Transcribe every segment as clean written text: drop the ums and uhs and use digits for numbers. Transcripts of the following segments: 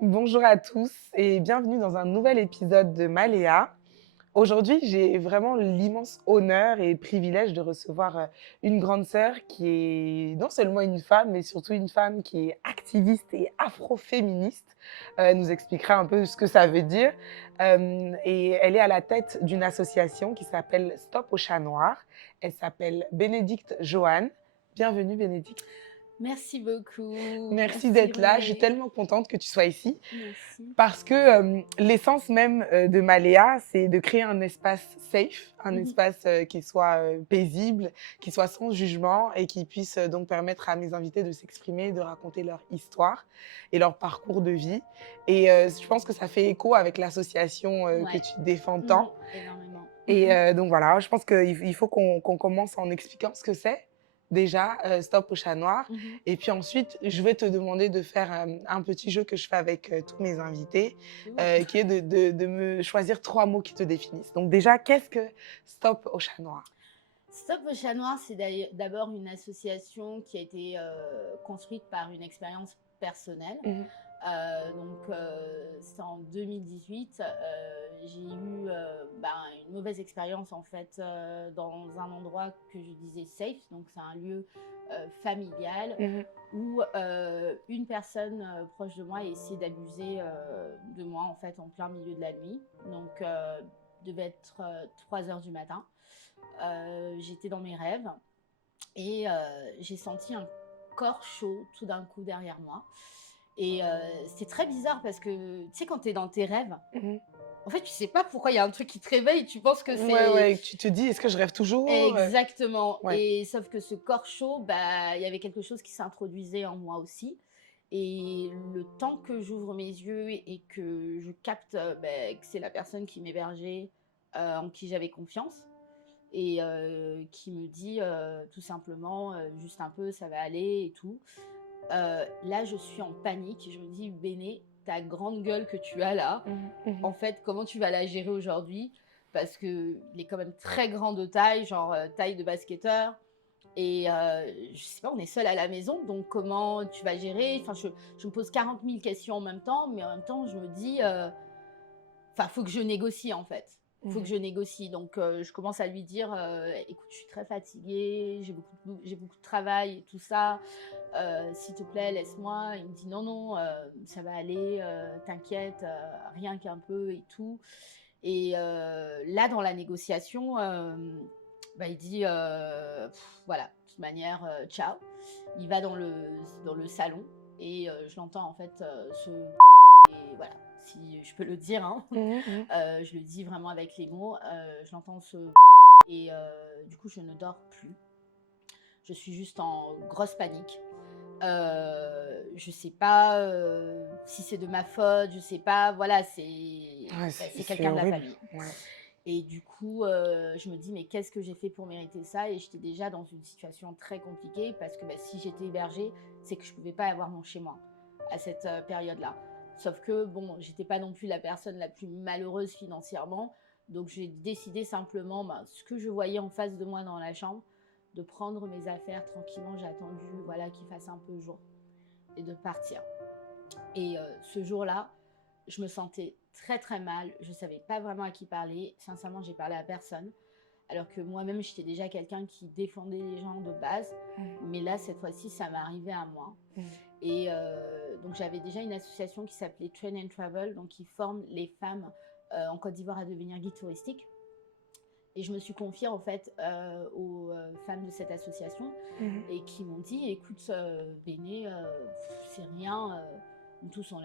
Bonjour à tous et bienvenue dans un nouvel épisode de Maléa. Aujourd'hui, j'ai vraiment l'immense honneur et privilège de recevoir une grande sœur qui est non seulement une femme, mais surtout une femme qui est activiste et afroféministe. Elle nous expliquera un peu ce que ça veut dire. Et elle est à la tête d'une association qui s'appelle Stop au chat noir. Elle s'appelle Bénédicte Joanne. Bienvenue Bénédicte. Merci beaucoup. Merci Merci d'être là. Je suis René. tellement contente que tu sois ici. Merci. Parce que l'essence même de Maléa, c'est de créer un espace safe, un Mhm. espace qui soit paisible, qui soit sans jugement et qui puisse donc permettre à mes invités de s'exprimer, de raconter leur histoire et leur parcours de vie. Et je pense que ça fait écho avec l'association que Ouais. tu défends tant. Mhm. Énormément. Et Mhm. donc voilà, je pense qu'il faut qu'on commence en expliquant ce que c'est. Déjà, Stop au chat noir. Mhm. Et puis ensuite, je vais te demander de faire un petit jeu que je fais avec tous mes invités, Ouh. qui est de me choisir 3 mots qui te définissent. Donc déjà, qu'est-ce que Stop au chat noir? Stop au chat noir, c'est d'abord une association qui a été construite par une expérience personnelle. Mhm, C'était en 2018. J'ai eu une mauvaise expérience en fait dans un endroit que je disais safe. Donc c'est un lieu familial mhm, où une personne proche de moi a essayé d'abuser de moi en fait en plein milieu de la nuit. Devait être 3 heures du matin. J'étais dans mes rêves et j'ai senti un corps chaud tout d'un coup derrière moi. Et c'est très bizarre parce que tu sais, quand tu es dans tes rêves, mhm. en fait, tu sais pas pourquoi il y a un truc qui te réveille, tu penses que Ouais, c'est ouais, tu te dis, est-ce que je rêve toujours? exactement. Ouais. Et sauf que ce corps chaud, bah, il y avait quelque chose qui s'introduisait en moi aussi. Et le temps que j'ouvre mes yeux et que je capte que c'est la personne qui m'hébergeait, en qui j'avais confiance, et qui me dit tout simplement juste un peu ça va aller et tout. Là je suis en panique, je me dis Béné, ta grande gueule que tu as là, Mhm, mhm. en fait comment tu vas la gérer aujourd'hui, parce que il est quand même très grand de taille, genre taille de basketteur. Et je sais pas, on est seul à la maison, donc comment tu vas gérer, enfin je me pose 40 000 questions en même temps, mais en même temps je me dis enfin, faut que je négocie en fait. Faut que Mhm. je négocie. Donc, je commence à lui dire écoute, je suis très fatiguée, j'ai beaucoup de travail et tout ça. S'il te plaît, laisse-moi. Il me dit non, non, ça va aller, t'inquiète, rien qu'un peu et tout. Et là, dans la négociation, il dit voilà, de toute manière, ciao. Il va dans le salon et je l'entends en fait se. Et voilà, si je peux le dire, hein. Mhm, mhm. Je le dis vraiment avec les mots. Je l'entends se. Et du coup, je ne dors plus. Je suis juste en grosse panique. Je sais pas si c'est de ma faute, je sais pas. Voilà, Ouais, c'est c'est quelqu'un de la horrible. famille. Ouais. Et du coup, je me dis, mais qu'est-ce que j'ai fait pour mériter ça? Et j'étais déjà dans une situation très compliquée parce que si j'étais hébergée, c'est que je ne pouvais pas avoir mon chez moi à cette période-là. Sauf que, bon, j'étais pas non plus la personne la plus malheureuse financièrement. Donc, j'ai décidé simplement, ce que je voyais en face de moi dans la chambre, de prendre mes affaires tranquillement. J'ai attendu voilà, qu'il fasse un peu jour et de partir. Et ce jour-là, je me sentais très très mal. Je ne savais pas vraiment à qui parler. Sincèrement, j'ai parlé à personne. Alors que moi-même, j'étais déjà quelqu'un qui défendait les gens de base. Mhm, Mais là, cette fois-ci, ça m'est arrivé à moi. mhm. Et donc, j'avais déjà une association qui s'appelait Train and Travel, donc qui forme les femmes en Côte d'Ivoire à devenir guide touristique. Et je me suis confiée en fait aux femmes de cette association Mhm. et qui m'ont dit écoute, Béné, c'est rien, nous tous on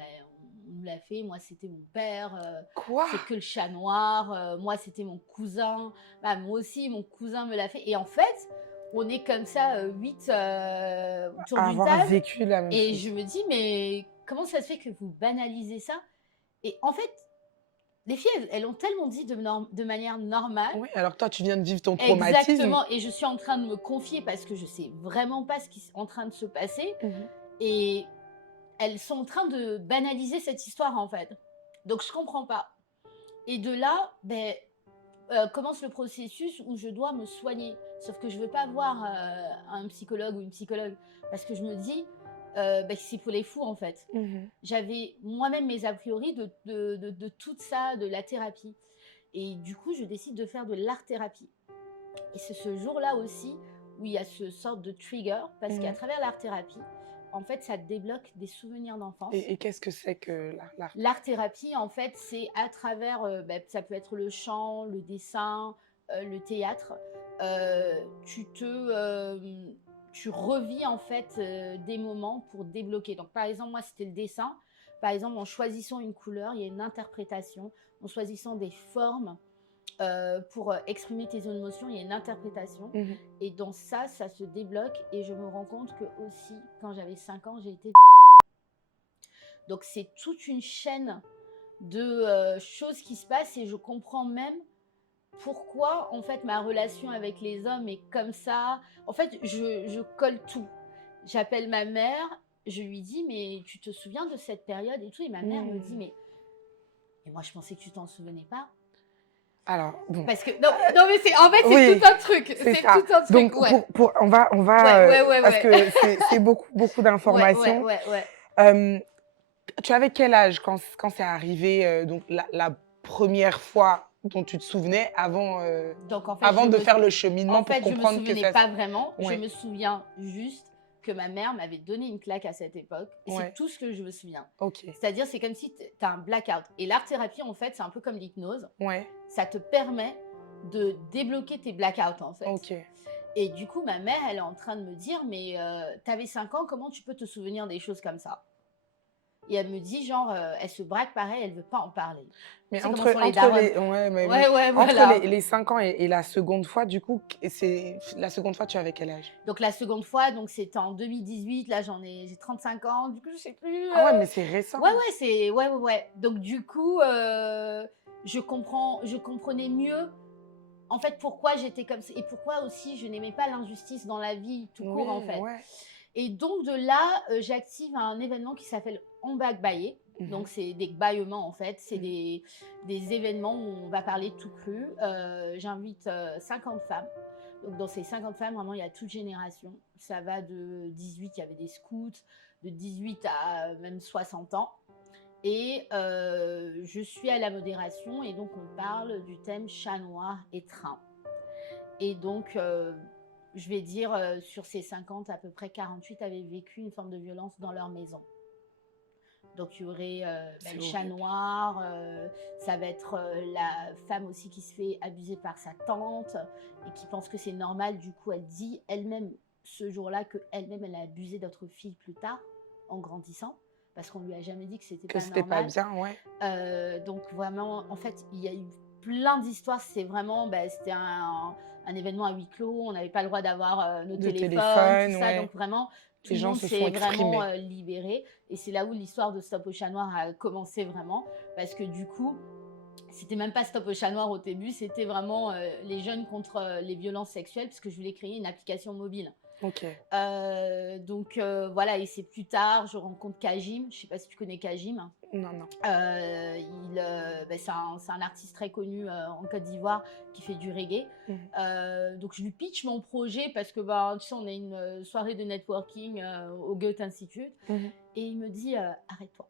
nous l'a fait, moi c'était mon père, Quoi? c'est que le chat noir, moi c'était mon cousin, bah, moi aussi mon cousin me l'a fait. Et en fait, on est comme ça, 8 autour À d'une avoir table, vécu la même et chose. je me dis mais comment ça se fait que vous banalisez ça? Et en fait, les filles, elles l'ont tellement dit de manière normale. Oui, alors que toi, tu viens de vivre ton traumatisme. Exactement, et je suis en train de me confier parce que je sais vraiment pas ce qui est en train de se passer, Mhm. et elles sont en train de banaliser cette histoire en fait. Donc je comprends pas. Et de là, commence le processus où je dois me soigner. Sauf que je veux pas voir un psychologue ou une psychologue parce que je me dis c'est pour les fous, en fait. Mmh. J'avais moi-même mes a priori de tout ça, de la thérapie. Et du coup, je décide de faire de l'art-thérapie. Et c'est ce jour-là aussi où il y a ce sorte de trigger, parce qu'à Mmh. travers l'art-thérapie, en fait, ça débloque des souvenirs d'enfance. Et qu'est-ce que c'est que l'art? L'art-thérapie, en fait, c'est à travers, ça peut être le chant, le dessin, le théâtre. Tu revis, en fait, des moments pour débloquer. Donc, par exemple, moi, c'était le dessin. Par exemple, en choisissant une couleur, il y a une interprétation. En choisissant des formes, pour, exprimer tes émotions, il y a une interprétation. Mmh. Et dans ça, ça se débloque et je me rends compte que aussi, quand j'avais 5 ans, j'ai été donc c'est toute une chaîne de, choses qui se passent et je comprends même pourquoi, en fait, ma relation avec les hommes est comme ça. En fait, je colle tout. J'appelle ma mère, je lui dis: «Mais tu te souviens de cette période et tout?» et ma mère me dit: Mmh. «Mais moi, je pensais que tu t'en souvenais pas». Alors bon, Parce que non, mais c'est en fait, c'est oui, tout un truc, c'est c'est ça. tout un truc, Donc ouais. on va, Ouais, ouais, ouais, parce ouais. que c'est beaucoup Ouais, ouais, d'informations. ouais, ouais. Hem, Tu avais quel âge quand c'est arrivé, donc la 1re fois dont tu te souvenais Donc en fait, avant de faire le cheminement pour je me comprendre que souvenais ça pas vraiment. Je ouais, me souviens juste que ma mère m'avait donné une claque à cette époque et c'est ouais, tout ce que je me souviens. OK, C'est-à-dire, c'est comme si tu as un blackout et l'art-thérapie, en fait, c'est un peu comme l'hypnose. ouais, Ça te permet de débloquer tes blackouts, en fait. OK. Et du coup, ma mère, elle est en train de me dire: «Mais tu avais 5 ans, comment tu peux te souvenir des choses comme ça?» Et elle me dit genre, elle se braque pareil, elle veut pas en parler. Tu Mais sais comment entre sont les entre daronnes? les ouais, mais oui, Ouais, ouais, entre voilà. les 5 ans et la seconde fois, du coup, c'est la seconde fois, tu avais quel âge? Donc la seconde fois, donc c'était en 2018, là j'ai 35 ans, du coup je sais plus, Ah ouais, mais c'est récent. ouais, ouais, c'est ouais, ouais, ouais. Donc du coup, je comprenais mieux, en fait, pourquoi j'étais comme ça et pourquoi aussi je n'aimais pas l'injustice dans la vie tout court, en Oui, fait. ouais. Et donc de là, j'active un événement qui s'appelle On va gbayer. Donc Mmh. c'est des gbaillements, en fait, c'est Mmh. des événements où on va parler tout cru. J'invite, 50 femmes. Donc dans ces 50 femmes, vraiment, il y a toute génération. Ça va de 18, il y avait des scouts, de 18 à même 60 ans. Et je suis à la modération et donc on parle du thème chat noir et train. Et donc, je vais dire, sur ces 50, à peu près 48 avaient vécu une forme de violence dans leur maison. Donc il y aurait, C'est le chat horrible. noir, ça va être, la femme aussi qui se fait abuser par sa tante et qui pense que c'est normal. Du coup, elle dit elle-même ce jour-là qu'elle-même elle a abusé d'autres filles plus tard, en grandissant, parce qu'on lui a jamais dit que c'était Que pas c'était pas normal. bien, ouais. Donc vraiment, en fait, il y a eu plein d'histoires. C'est vraiment, c'était un événement à huis clos. On n'avait pas le droit d'avoir, nos De téléphones, tout téléphone, ça. ouais. Donc vraiment, tout Les le gens monde se sont s'est vraiment, exprimés. libéré et c'est là où l'histoire de Stop au chat noir a commencé vraiment. Parce que du coup, c'était même pas Stop au chat noir au début, c'était vraiment, les jeunes contre, les violences sexuelles, parce que je voulais créer une application mobile. OK. Donc voilà et c'est plus tard, je rencontre Kajim. Je sais pas si tu connais Kajim? Non, non. C'est un artiste très connu, en Côte d'Ivoire qui fait du reggae. Mmh. Donc je lui pitch mon projet parce que, tu sais, on a une, soirée de networking, au Goethe Institute Mmh. et il me dit: «Arrête-toi,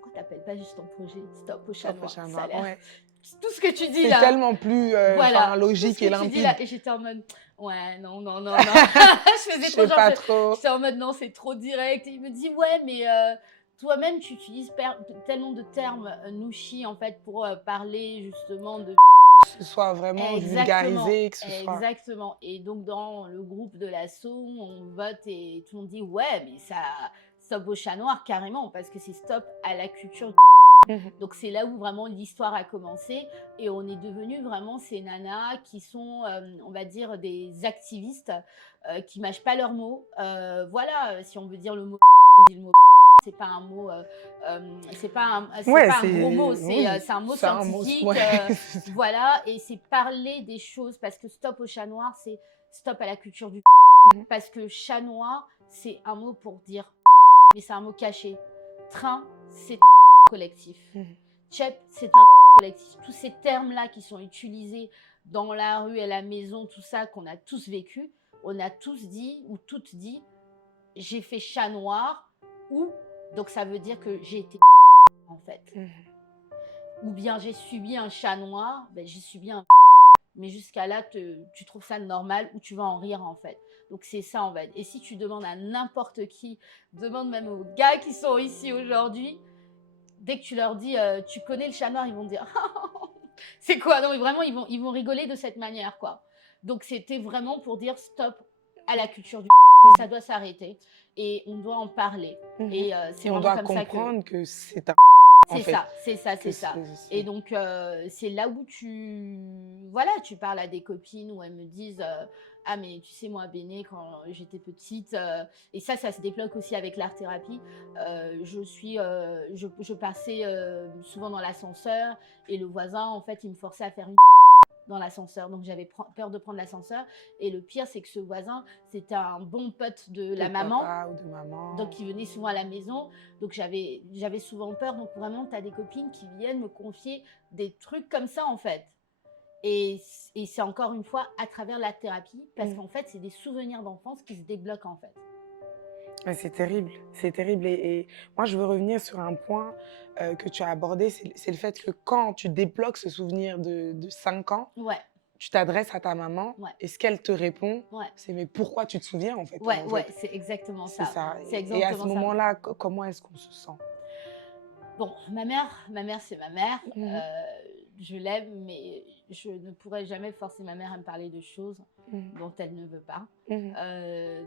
pourquoi t'appelles pas juste ton projet Stop au chat Stop au noir? chat Ça a noir, l'air ouais. tout ce que tu dis C'est là, tellement plus, voilà, tout ce logique et que tu dis limpide. là» et j'étais en mode: «Ouais, non, non, non, non». Je Je faisais trop sais genre, pas trop. j'étais en mode: «Non, c'est trop direct» et il me dit: «Ouais, mais toi-même, tu utilises tellement de termes, louchi, en fait, pour, parler justement de» Que ce soit vraiment exactement, vulgarisé, que ce soit exactement et donc dans le groupe de l'asso, on vote et tout le monde dit: «Ouais, mais ça stop au chat noir carrément parce que c'est stop à la culture». mmh. Donc c'est là où vraiment l'histoire a commencé et on est devenus vraiment ces nanas qui sont, on va dire des activistes, qui mâchent pas leurs mots. Voilà, si on veut dire le mot, on dit le mot. C'est pas un mot, c'est Ouais, pas un gros mot, c'est oui, c'est un mot c'est un mot scientifique, ouais, c'est ça. voilà et c'est parler des choses parce que stop au chat noir, c'est stop à la culture du Mmh. parce que chat noir, c'est un mot pour dire mais c'est un mot caché. Train, c'est un collectif. Mmh. Chep, c'est un collectif. Tous ces termes-là qui sont utilisés dans la rue, à la maison, tout ça, qu'on a tous vécu, on a tous dit ou toutes dit j'ai fait chat noir ou donc ça veut dire que j'ai été en fait. Ou bien j'ai subi un chat noir, ben, j'ai subi un mais jusqu'à là, tu trouves ça normal ou tu vas en rire en fait. Donc c'est ça en fait. Et si tu demandes à n'importe qui, demande même aux gars qui sont ici aujourd'hui, dès que tu leur dis tu connais le chat noir, ils vont te dire c'est quoi? Non mais vraiment ils vont rigoler de cette manière quoi. Donc c'était vraiment pour dire stop à la culture du ça doit s'arrêter et on doit en parler. Et c'est Et on vraiment doit comme ça que comprendre que c'est un en c'est fait, ça, c'est ça, que c'est ça. c'est Et donc, c'est là où voilà, tu parles à des copines où elles me disent ah, mais tu sais, moi, Béné, quand j'étais petite, et ça se débloque aussi avec l'art-thérapie. Je passais souvent dans l'ascenseur et le voisin, en fait, il me forçait à faire une dans l'ascenseur. Donc, j'avais peur de prendre l'ascenseur. Et le pire, c'est que ce voisin, c'était un bon pote de de la maman. papa ou de maman. Donc, ils venaient souvent à la maison. Donc, j'avais souvent peur. Donc, vraiment, tu as des copines qui viennent me confier des trucs comme ça, en fait. Et c'est encore une fois à travers la thérapie, parce qu'en fait, c'est des souvenirs d'enfance qui se débloquent, en fait. Ouais, c'est terrible, c'est terrible. Et moi, je veux revenir sur un point que tu as abordé, c'est le fait que quand tu débloques ce souvenir de 5 ans, Ouais, tu t'adresses à ta maman ouais, et ce qu'elle te répond, ouais. c'est mais pourquoi tu te souviens en fait, Ouais, ouais, c'est exactement c'est ça. ça. C'est Et à ce exactement ça. moment-là, comment est-ce qu'on se sent? Bon, ma mère, c'est ma mère. Mhm, Je l'aime, mais je ne pourrais jamais forcer ma mère à me parler de choses mhm, dont elle ne veut pas. mhm.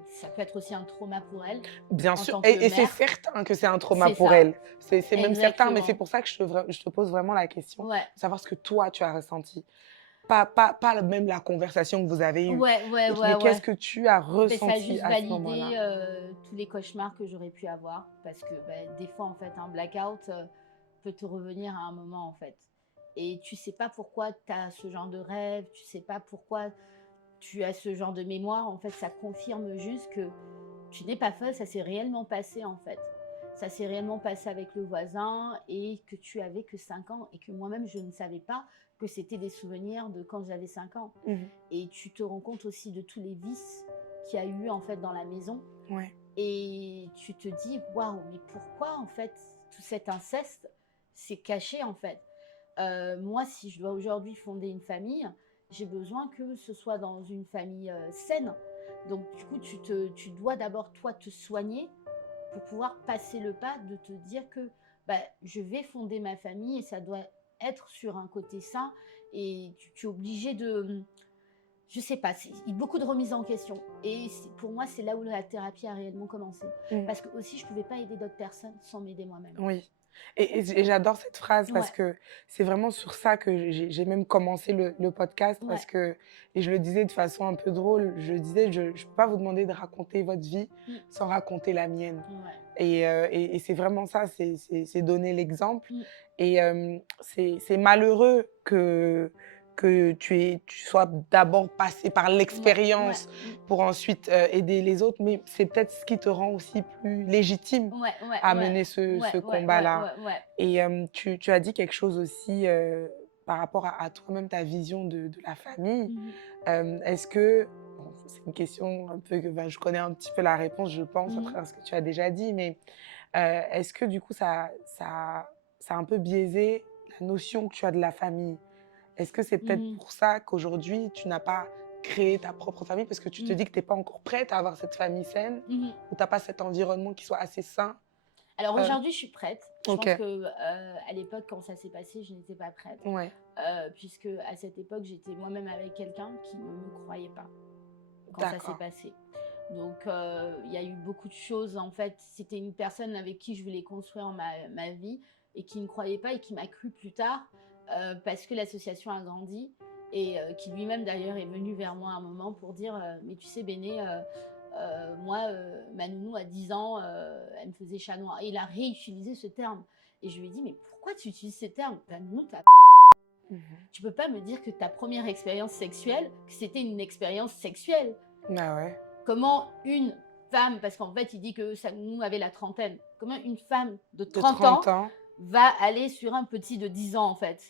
Ça peut être aussi un trauma pour elle Bien en sûr, tant que et c'est mère. certain que c'est un trauma C'est pour ça, elle. C'est même certain, mais c'est exactement. pour ça que je te pose vraiment la question, Ouais, de savoir ce que toi, tu as ressenti. Pas même la conversation que vous avez eue, ouais, ouais, ouais, mais qu'est-ce ouais. que tu as Ben, ça a ressenti juste à ce moment-là? validé tous les cauchemars que j'aurais pu avoir. Parce que ben, des fois, en fait, un blackout peut te revenir à un moment, en fait. Et tu sais pas pourquoi tu as ce genre de rêve, tu sais pas pourquoi tu as ce genre de mémoire. En fait, ça confirme juste que tu n'es pas folle, ça s'est réellement passé, en fait. Ça s'est réellement passé avec le voisin et que tu avais que 5 ans et que moi-même, je ne savais pas que c'était des souvenirs de quand j'avais 5 ans. Mhm. Et tu te rends compte aussi de tous les vices qu'il y a eu en fait dans la maison. Ouais. Et tu te dis, waouh, mais pourquoi en fait tout cet inceste s'est caché en fait. Moi, si je dois aujourd'hui fonder une famille, j'ai besoin que ce soit dans une famille saine. Donc du coup, tu dois d'abord toi te soigner pour pouvoir passer le pas de te dire que bah, je vais fonder ma famille et ça doit être sur un côté sain et tu es obligé de, je sais pas, c'est beaucoup de remises en question. Et pour moi, c'est là où la thérapie a réellement commencé. Mhm. Parce que aussi, je pouvais pas aider d'autres personnes sans m'aider moi-même. Oui. Et j'adore cette phrase parce Ouais, que c'est vraiment sur ça que j'ai même commencé le podcast parce ouais, que, et je le disais de façon un peu drôle, je disais, je ne peux pas vous demander de raconter votre vie mm, sans raconter la mienne. ouais, Et c'est vraiment ça, c'est donner l'exemple. mm, Et c'est malheureux que tu sois d'abord passé par ouais, ouais, l'expérience pour ensuite aider les autres, mais c'est peut-être ce qui te rend aussi plus légitime ouais, ouais, à ouais, mener ce ouais, ouais, ouais, combat-là. ouais, ouais. Et tu as dit quelque chose aussi par rapport à toi-même, ta vision de la famille. Mhm, Est-ce que, bon, c'est une question un peu que ben, je connais un petit peu la réponse, je pense, à mhm, travers ce que tu as déjà dit, mais est-ce que du coup, ça a un peu biaisé la notion que tu as de la famille? Est-ce que c'est peut-être mhm, pour ça qu'aujourd'hui, tu n'as pas créé ta propre famille parce que tu te mhm, dis que tu n'es pas encore prête à avoir cette famille saine mhm. ou tu n'as pas cet environnement qui soit assez sain? Alors Euh, aujourd'hui, je suis prête. Je ok, pense que à l'époque, quand ça s'est passé, je n'étais pas prête. ouais, Puisque à cette époque, j'étais moi-même avec quelqu'un qui ne me croyait pas quand ça s'est d'accord. passé. Donc, il y a eu beaucoup de choses. En fait, c'était une personne avec qui je voulais construire ma vie et qui ne croyait pas et qui m'a cru plus tard parce que l'association a grandi et qui lui-même d'ailleurs est venu vers moi à un moment pour dire mais tu sais Béné, moi ma nounou à 10 ans, elle me faisait chat noir. Et il a réutilisé ce terme. Et je lui ai dit mais pourquoi tu utilises ce terme? Ta nounou, Mhm. tu peux pas me dire que ta première expérience sexuelle, que c'était une expérience sexuelle. Bah ouais, Comment une femme, parce qu'en fait, il dit que ça nous avait la trentaine, comment une femme de de 30 30 ans ans. va aller sur un petit de 10 ans, en fait?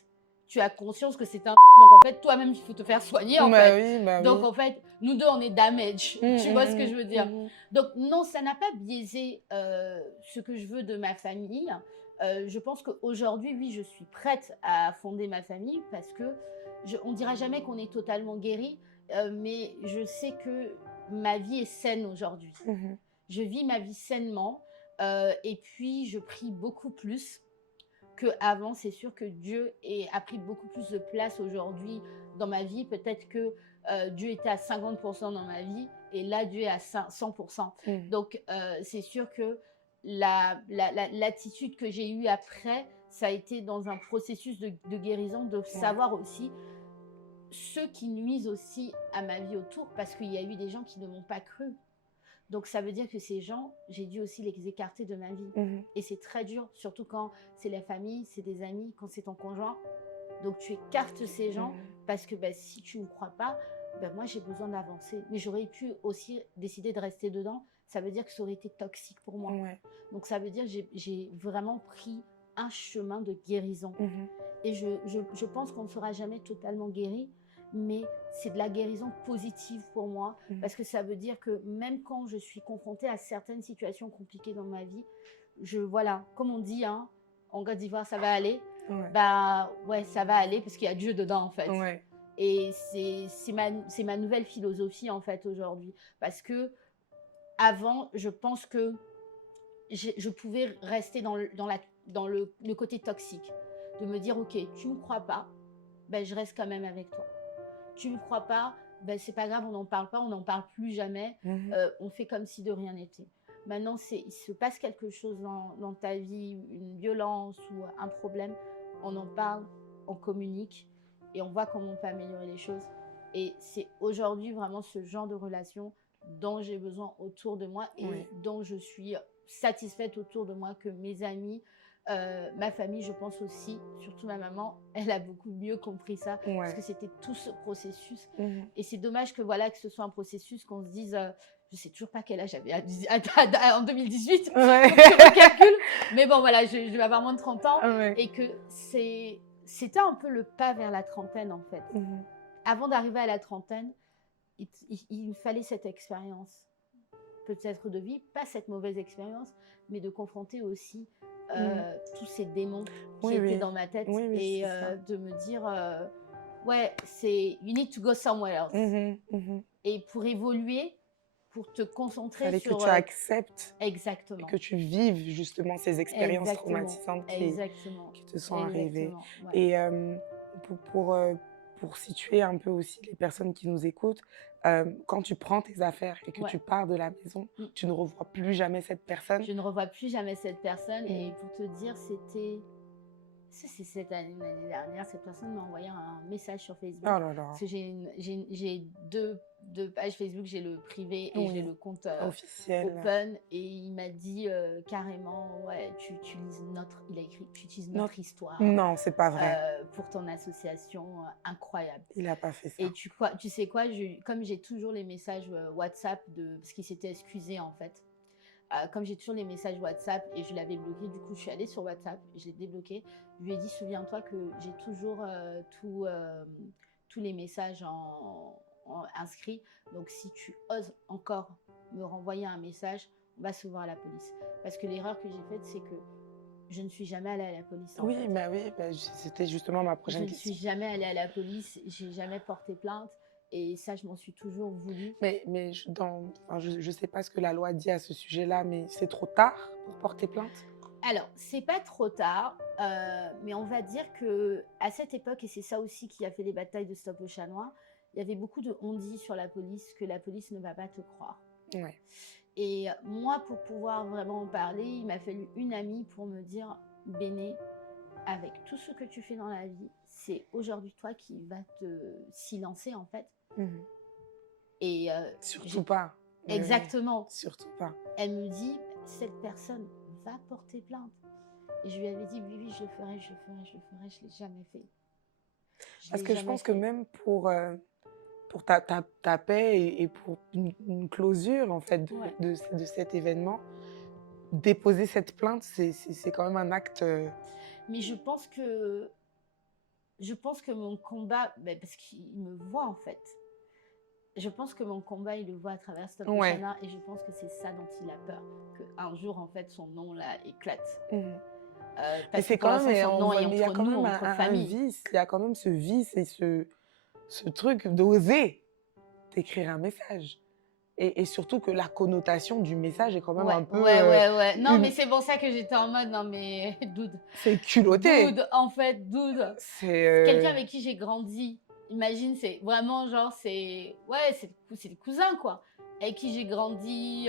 Tu as conscience que c'est un donc en fait, toi-même, il faut te faire soigner, en Bah fait. oui, bah Donc oui. en fait, nous deux, on est damage. Tu vois ce que je veux dire? Mhm. Donc non, ça n'a pas biaisé ce que je veux de ma famille. Je pense qu'aujourd'hui, oui, je suis prête à fonder ma famille parce que on ne dira jamais qu'on est totalement guéri, mais je sais que ma vie est saine aujourd'hui. Mhm. Je vis ma vie sainement et puis je prie beaucoup plus qu'avant. C'est sûr que Dieu a pris beaucoup plus de place aujourd'hui dans ma vie. Peut-être que Dieu était à 50% dans ma vie et là, Dieu est à 100%. Mhm. Donc, c'est sûr que l'attitude que j'ai eue après, ça a été dans un processus de guérison, de savoir aussi ceux qui nuisent aussi à ma vie autour, parce qu'il y a eu des gens qui ne m'ont pas cru. Donc, ça veut dire que ces gens, j'ai dû aussi les écarter de ma vie. Mhm. Et c'est très dur, surtout quand c'est la famille, c'est des amis, quand c'est ton conjoint. Donc, tu écartes ces gens parce que si tu ne crois pas, moi, j'ai besoin d'avancer. Mais j'aurais pu aussi décider de rester dedans. Ça veut dire que ça aurait été toxique pour moi. Ouais. Donc, ça veut dire que j'ai vraiment pris un chemin de guérison. Mhm. Et je pense qu'on ne sera jamais totalement guéri, mais c'est de la guérison positive pour moi, parce que ça veut dire que même quand je suis confrontée à certaines situations compliquées dans ma vie, voilà, comme on dit, hein, en Côte d'Ivoire, ça va aller. Ouais, ça va aller parce qu'il y a Dieu dedans, en fait. Ouais. Et c'est ma nouvelle philosophie, en fait, aujourd'hui. Parce que avant, je pense que je pouvais rester dans le côté toxique, de me dire, ok, tu ne me crois pas, je reste quand même avec toi. Tu ne me crois pas, c'est pas grave, on n'en parle pas, on n'en parle plus jamais, on fait comme si de rien n'était. Maintenant, il se passe quelque chose dans ta vie, une violence ou un problème, on en parle, on communique et on voit comment on peut améliorer les choses. Et c'est aujourd'hui vraiment ce genre de relation dont j'ai besoin autour de moi et dont je suis satisfaite autour de moi, que mes amis, ma famille, je pense aussi, surtout ma maman, elle a beaucoup mieux compris ça, parce que c'était tout ce processus. Et c'est dommage que ce soit un processus qu'on se dise, je sais toujours pas quel âge j'avais en 2018, je calcule, mais bon voilà, je vais avoir moins de 30 ans, et que c'était un peu le pas vers la trentaine en fait. Avant d'arriver à la trentaine, il me fallait cette expérience, peut-être de vie, pas cette mauvaise expérience, mais de confronter aussi tous ces démons qui étaient dans ma tête, et de me dire you need to go somewhere else. Et pour évoluer, pour te concentrer fallait sur que tu acceptes exactement, et que tu vives justement ces expériences traumatisantes qui te sont arrivées. Et pour situer un peu aussi les personnes qui nous écoutent, quand tu prends tes affaires et que tu pars de la maison, tu ne revois plus jamais cette personne. Je ne revois plus jamais cette personne. Et pour te dire, c'est cette année, l'année dernière, cette personne m'a envoyé un message sur Facebook. Oh là là. Parce que j'ai deux pages Facebook, j'ai le privé et j'ai le compte officiel. Open. Et il m'a dit carrément, tu utilises il a écrit, tu utilises notre histoire. Non, c'est pas vrai. Pour ton association, incroyable. Il n'a pas fait ça. Et tu sais quoi, comme j'ai toujours les messages WhatsApp, parce qu'il s'était excusé en fait. Comme j'ai toujours les messages WhatsApp et je l'avais bloqué, du coup je suis allée sur WhatsApp, je l'ai débloqué. Je lui ai dit, souviens-toi que j'ai toujours tous les messages inscrits. Donc si tu oses encore me renvoyer un message, on va se voir à la police. Parce que l'erreur que j'ai faite, c'est que je ne suis jamais allée à la police. C'était justement ma prochaine question. Je ne suis jamais allée à la police, j'ai jamais porté plainte. Et ça, je m'en suis toujours voulu. Mais je sais pas ce que la loi dit à ce sujet-là, mais c'est trop tard pour porter plainte? Alors, c'est pas trop tard, mais on va dire qu'à cette époque, et c'est ça aussi qui a fait les batailles de Stop le Chat Noir, il y avait beaucoup de on-dit sur la police, que la police ne va pas te croire. Ouais. Et moi, pour pouvoir vraiment en parler, il m'a fallu une amie pour me dire, Béné, avec tout ce que tu fais dans la vie, c'est aujourd'hui toi qui vas te silencer en fait. Et surtout pas. Exactement. Surtout pas. Elle me dit, cette personne va porter plainte. Et je lui avais dit, oui, je le ferai, je l'ai jamais fait. Parce que je pense que même pour ta paix et pour une closure en fait de cet événement, déposer cette plainte, c'est quand même un acte. Mais je pense que mon combat, parce qu'il me voit en fait. Je pense que mon combat, il le voit à travers Stop Ouais. Oshana et je pense que c'est ça dont il a peur, qu'un jour, en fait, son nom, là, éclate. Mhm. Mais Parce que c'est pour quand même, l'instant, et son nom est mais il y a entre quand nous, même entre un famille. vice, il y a quand même ce vice et ce truc d'oser d'écrire un message. Et surtout que la connotation du message est quand même Ouais, un peu ouais, ouais, ouais. Non, mais une... c'est pour ça que j'étais en mode, non, mais dude, C'est culotté. dude, en fait, dude. C'est... Quelqu'un avec qui j'ai grandi, imagine, c'est vraiment genre, ouais, c'est des cousins, quoi. Avec qui j'ai grandi,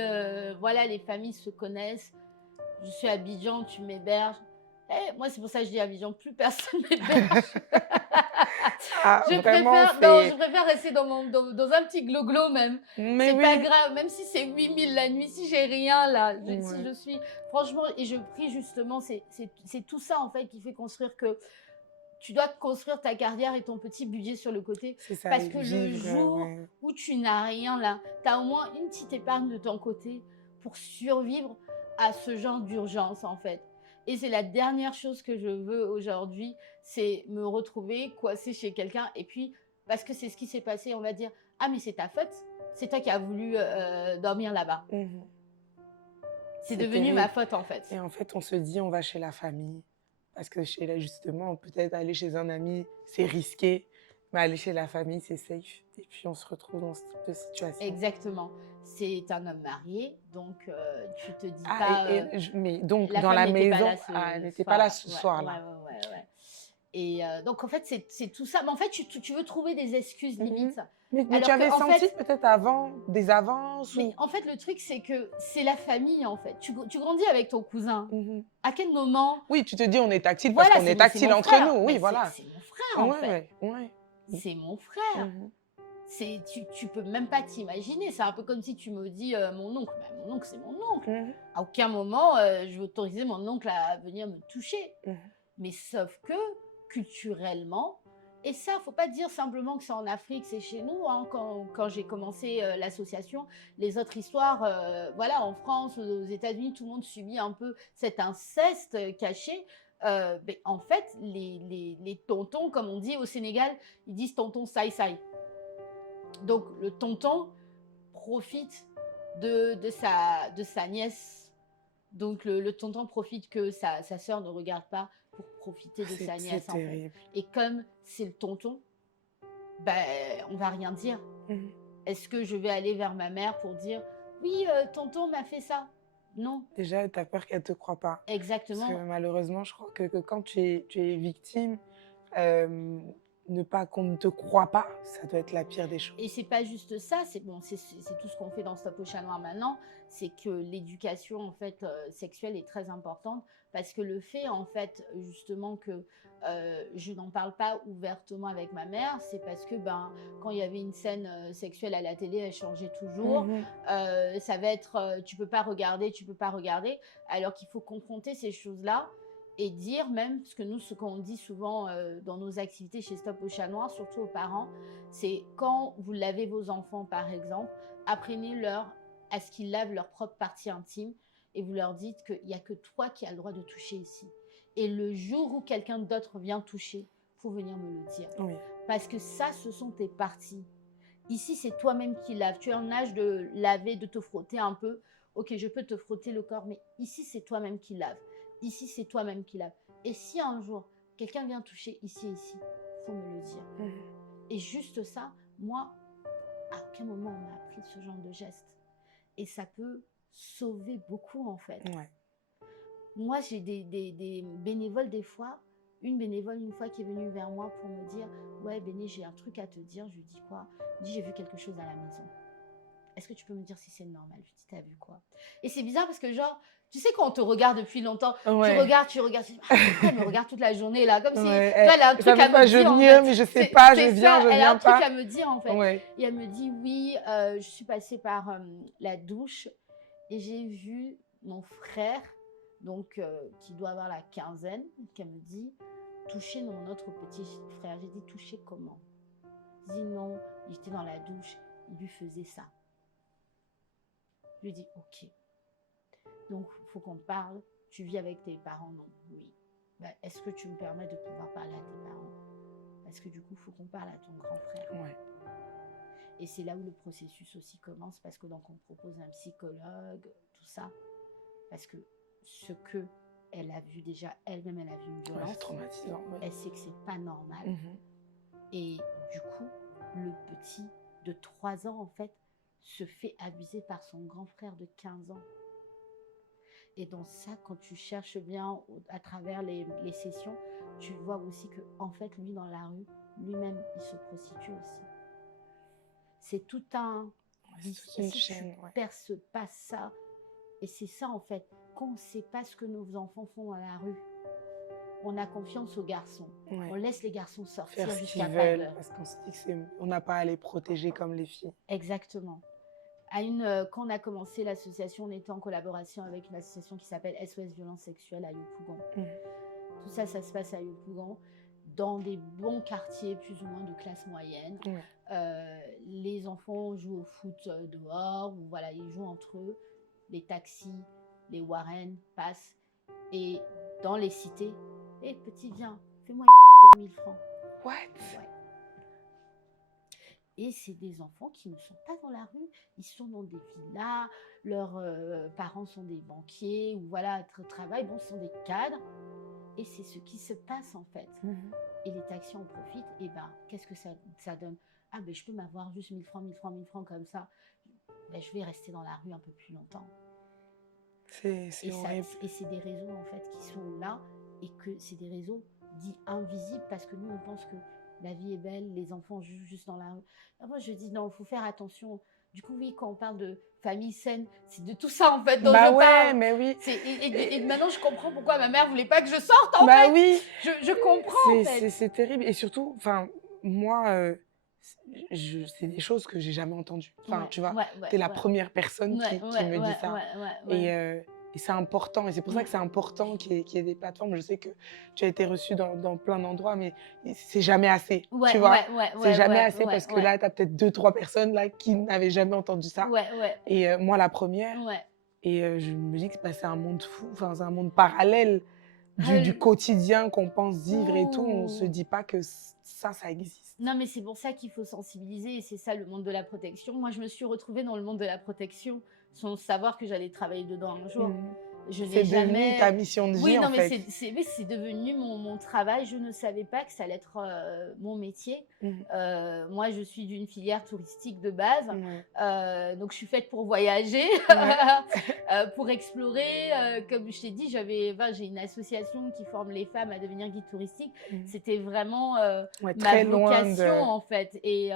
voilà, les familles se connaissent. Je suis à Abidjan, tu m'héberges. Moi, c'est pour ça que je dis Abidjan, plus personne m'héberge. Ah, Je vraiment, préfère, non, je c'est... préfère rester dans un petit glo-glo même. Mais C'est pas oui. grave, même si c'est 8000 la nuit, si j'ai rien là, si Ouais, je suis, franchement, et je prie justement, c'est tout ça en fait qui fait construire que tu dois construire ta carrière et ton petit budget sur le côté. c'est ça, Parce et que le vivre, jour ouais. où tu n'as rien là, tu as au moins une petite épargne de ton côté pour survivre à ce genre d'urgence en fait. Et c'est la dernière chose que je veux aujourd'hui, c'est me retrouver coincée chez quelqu'un. Et puis, parce que c'est ce qui s'est passé, on va dire, ah mais c'est ta faute, c'est toi qui as voulu dormir là-bas. Mhm. C'est C'est devenu ma terrible. faute en fait. Et en fait, on se dit, on va chez la famille. Parce que chez là, justement, peut-être aller chez un ami, c'est risqué. Mais aller chez la famille, c'est safe. Et puis, on se retrouve dans ce type de situation. Exactement. C'est un homme marié, donc tu te dis Ah, pas. mais donc, La dans femme la n'était pas maison, là ah, elle ce n'était pas là soir-là. ce Ouais, ouais, soir-là. ouais, ouais, ouais. Et donc, en fait, c'est tout ça. Mais en fait, tu veux trouver des excuses Mhm. limites. Mais tu Alors que, avais en senti fait, peut-être avant des avances mais ou... en fait, le truc, c'est que c'est la famille, en fait. Tu grandis avec ton cousin. Mhm. À quel moment, Oui, tu te dis, on est tactile parce voilà, qu'on est c'est tactile mon entre frère. nous. Oui, Mais voilà. c'est mon frère, en Ouais, fait. ouais, ouais. C'est mon frère. Mhm. Tu peux même pas t'imaginer. C'est un peu comme si tu me dis mon oncle. Ben, mon oncle, c'est mon oncle. Mhm. À aucun moment, je vais autoriser mon oncle à venir me toucher. Mhm. Mais sauf que, culturellement, et ça, faut pas dire simplement que c'est en Afrique, c'est chez nous. Hein, quand j'ai commencé l'association, les autres histoires, voilà, en France, aux États-Unis, tout le monde subit un peu cet inceste caché. Mais en fait, les tontons, comme on dit au Sénégal, ils disent tonton saï-saï. Donc, le tonton profite de sa nièce. Donc, le tonton profite que sa sœur ne regarde pas pour profiter de sa C'est nièce, en fait. terrible. Et comme c'est le tonton, ben, on va rien dire. Mhm. Est-ce que je vais aller vers ma mère pour dire oui, tonton m'a fait ça? Non, Déjà, tu as peur qu'elle ne te croie pas. Parce que exactement. malheureusement, je crois que quand tu es victime, euh, ne pas qu'on ne te croit pas, ça doit être la pire des Et choses. c'est pas juste ça, c'est bon, c'est tout ce qu'on fait dans Stop au Chat Noir maintenant, c'est que l'éducation en fait sexuelle est très importante parce que le fait en fait justement que je n'en parle pas ouvertement avec ma mère, c'est parce que ben quand il y avait une scène sexuelle à la télé, elle changeait toujours. Mhm. Ça va être tu peux pas regarder, tu peux pas regarder, alors qu'il faut confronter ces choses-là et dire même, parce que nous, ce qu'on dit souvent dans nos activités chez Stop au Chat Noir, surtout aux parents, c'est quand vous lavez vos enfants, par exemple, apprenez-leur à ce qu'ils lavent leur propre partie intime et vous leur dites qu'il n'y a que toi qui as le droit de toucher ici. Et le jour où quelqu'un d'autre vient toucher, il faut venir me le dire. Oui. Parce que ça, ce sont tes parties. Ici, c'est toi-même qui laves. Tu es en âge de laver, de te frotter un peu. Ok, je peux te frotter le corps, mais ici, c'est toi-même qui laves. Ici, c'est toi-même qui laves. Et si un jour, quelqu'un vient toucher ici et ici, il faut me le dire. Mhm. Et juste ça, moi, à aucun moment on m'a appris ce genre de geste. Et ça peut sauver beaucoup en fait. Ouais. Moi, j'ai des bénévoles des fois, une bénévole une fois qui est venue vers moi pour me dire « Ouais, Béné, j'ai un truc à te dire. » Je lui dis quoi? Je lui dis « J'ai vu quelque chose à la maison. Est-ce que tu peux me dire si c'est normal? » Je lui dis « T'as vu quoi? » Et c'est bizarre parce que genre, tu sais quand on te regarde depuis longtemps, Ouais. tu regardes, tu dis, ah, pourquoi elle me regarde toute la journée là? Comme si, Ouais. toi, elle a un Ça truc veut à pas, me je dire en venir, fait. mais je sais pas, je C'est viens, ça, je elle a viens un truc pas. à me dire en fait. Ouais. Et elle me dit oui, je suis passée par la douche et j'ai vu mon frère, donc qui doit avoir la quinzaine, qu'elle me dit toucher mon autre petit frère. J'ai dit toucher comment? Je dis non, il était dans la douche, il lui faisait ça. Je lui dis ok. Donc il faut qu'on parle. Tu vis avec tes parents? Non. Oui. Ben, est-ce que tu me permets de pouvoir parler à tes parents? Parce que du coup, il faut qu'on parle à ton grand frère. Ouais. Et c'est là où le processus aussi commence, parce que donc on propose un psychologue, tout ça, parce que ce que elle a vu déjà, elle-même, elle a vu une Ouais, c'est violence, traumatisant. Ouais. elle sait que c'est pas normal. Mhm. Et du coup, le petit de 3 ans, en fait, se fait abuser par son grand frère de 15 ans. Et dans ça, quand tu cherches bien à travers les sessions, tu vois aussi que, en fait, lui, dans la rue, lui-même, il se prostitue aussi. C'est tout un... Ouais, c'est toute une Si tu chaîne. Ouais. perces pas ça, et c'est ça, en fait, quand on ne sait pas ce que nos enfants font dans la rue, on a confiance aux garçons. Ouais. On laisse les garçons Faire sortir ce jusqu'à qu'ils telle veulent heure. parce qu'on se dit on n'a pas à les protéger comme les filles. Exactement. Quand on a commencé l'association, on était en collaboration avec une association qui s'appelle SOS Violence Sexuelle à Yopougon. Tout ça, ça se passe à Yopougon, dans des bons quartiers plus ou moins de classe moyenne. Les enfants jouent au foot dehors, ou voilà, ils jouent entre eux. Les taxis, les Warren passent. Et dans les cités, hé, petit, viens, fais-moi pour 1000 francs. What? Ouais. Et c'est des enfants qui ne sont pas dans la rue, ils sont dans des villas, leurs parents sont des banquiers, ou voilà, travaillent, bon, ce sont des cadres. Et c'est ce qui se passe en fait. Et les taxis en profitent, et ben, qu'est-ce que ça donne? Ah ben, je peux m'avoir juste 1000 francs, 1000 francs, 1000 francs comme ça. Ben, je vais rester dans la rue un peu plus longtemps. C'est horrible. Et c'est des réseaux en fait qui sont là, et que c'est des réseaux dits invisibles, parce que nous on pense que la vie est belle, les enfants jouent juste dans la rue. Alors moi je dis non, il faut faire attention. Du coup oui, quand on parle de famille saine, c'est de tout ça en fait dont je parle. Mais oui. Et maintenant je comprends pourquoi ma mère voulait pas que je sorte en fait. Oui. Je comprends en fait. C'est terrible, et surtout, enfin moi, c'est des choses que j'ai jamais entendues. Enfin, tu vois, t'es la première personne qui me dit ça. Et c'est important, et c'est pour ça que c'est important qu'il y ait des plateformes. Je sais que tu as été reçue dans plein d'endroits, mais c'est jamais assez, tu vois. C'est jamais assez, parce que là, tu as peut-être 2-3 personnes là qui n'avaient jamais entendu ça. Et moi, la première. Et je me dis que c'est un monde fou, enfin, c'est un monde parallèle du quotidien qu'on pense vivre et tout. On se dit pas que ça existe. Non, mais c'est pour ça qu'il faut sensibiliser, et c'est ça le monde de la protection. Moi, je me suis retrouvée dans le monde de la protection sans savoir que j'allais travailler dedans un jour. C'est devenu ta mission de vie, oui, non, en fait. mais c'est devenu mon travail. Je ne savais pas que ça allait être mon métier. Moi, je suis d'une filière touristique de base. Donc, je suis faite pour voyager, pour explorer. Comme je t'ai dit, j'ai une association qui forme les femmes à devenir guides touristiques. C'était vraiment ma vocation, en fait. Et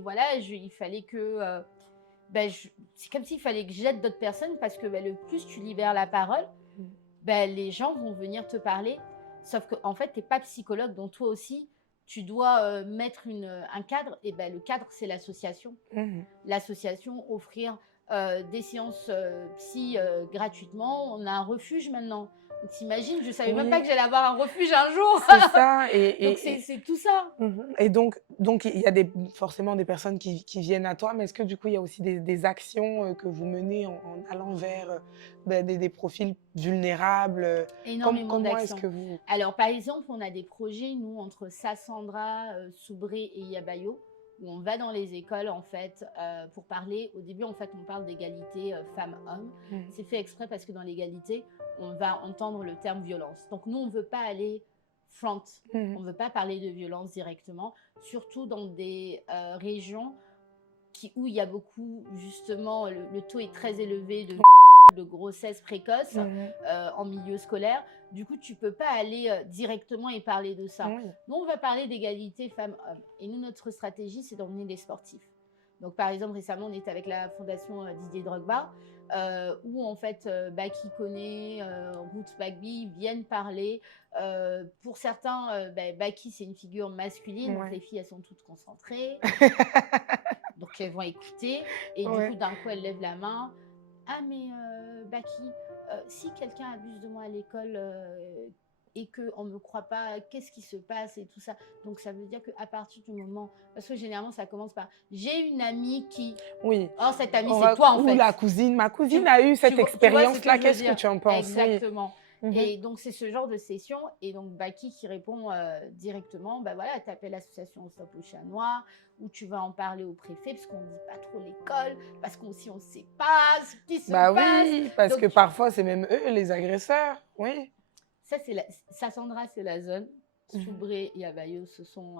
voilà, il fallait que... c'est comme s'il fallait que j'aide d'autres personnes, parce que le plus tu libères la parole, les gens vont venir te parler. Sauf qu'en fait, tu n'es pas psychologue, donc toi aussi, tu dois mettre un cadre. Et le cadre, c'est l'association. L'association, offrir des séances psy gratuitement. On a un refuge maintenant. Donc, t'imagines, je ne savais même pas que j'allais avoir un refuge un jour. C'est ça. Donc, c'est tout ça. Et donc il y a forcément des personnes qui viennent à toi, mais est-ce que du coup, il y a aussi des actions que vous menez en allant vers des profils vulnérables? Énormément Comment d'actions. est-ce que vous... Alors, par exemple, on a des projets, nous, entre Sassandra, Soubré et Yabayo, où on va dans les écoles, en fait, pour parler. Au début, en fait, on parle d'égalité femmes-hommes. C'est fait exprès, parce que dans l'égalité, on va entendre le terme violence. Donc, nous, on ne veut pas aller front. On ne veut pas parler de violence directement, surtout dans des régions où il y a beaucoup, justement, le taux est très élevé de grossesse précoce en milieu scolaire. Du coup, tu ne peux pas aller directement et parler de ça. Nous, on va parler d'égalité femmes-hommes. Et nous, notre stratégie, c'est d'emmener des sportifs. Donc, par exemple, récemment, on était avec la fondation Didier Drogba, où, en fait, Baki Koné, Ruth Bagby viennent parler. Pour certains, Baki, c'est une figure masculine, donc les filles, elles sont toutes concentrées. Donc, elles vont écouter. Et du coup, d'un coup, elles lèvent la main. Ah, mais Baki, si quelqu'un abuse de moi à l'école et qu'on ne me croit pas, qu'est-ce qui se passe et tout ça. Donc, ça veut dire qu'à partir du moment... Parce que généralement, ça commence par « j'ai une amie qui... » Oui. Or, cette amie, c'est toi, en fait. Ou la cousine. Ma cousine a eu cette expérience-là. Qu'est-ce que tu en penses? Exactement. Mhm. Et donc, c'est ce genre de session. Et donc, Baki qui répond directement, bah voilà, tu appelles l'association Stop au Chat Noir, ou tu vas en parler au préfet, parce qu'on ne dit pas trop l'école, parce qu'on si on ne sait pas ce qui se Bah passe. oui, parce que Donc, parfois, c'est même eux les agresseurs. Oui. ça, Sassandra, c'est la zone. Mhm. Soubré et Abayo, ce sont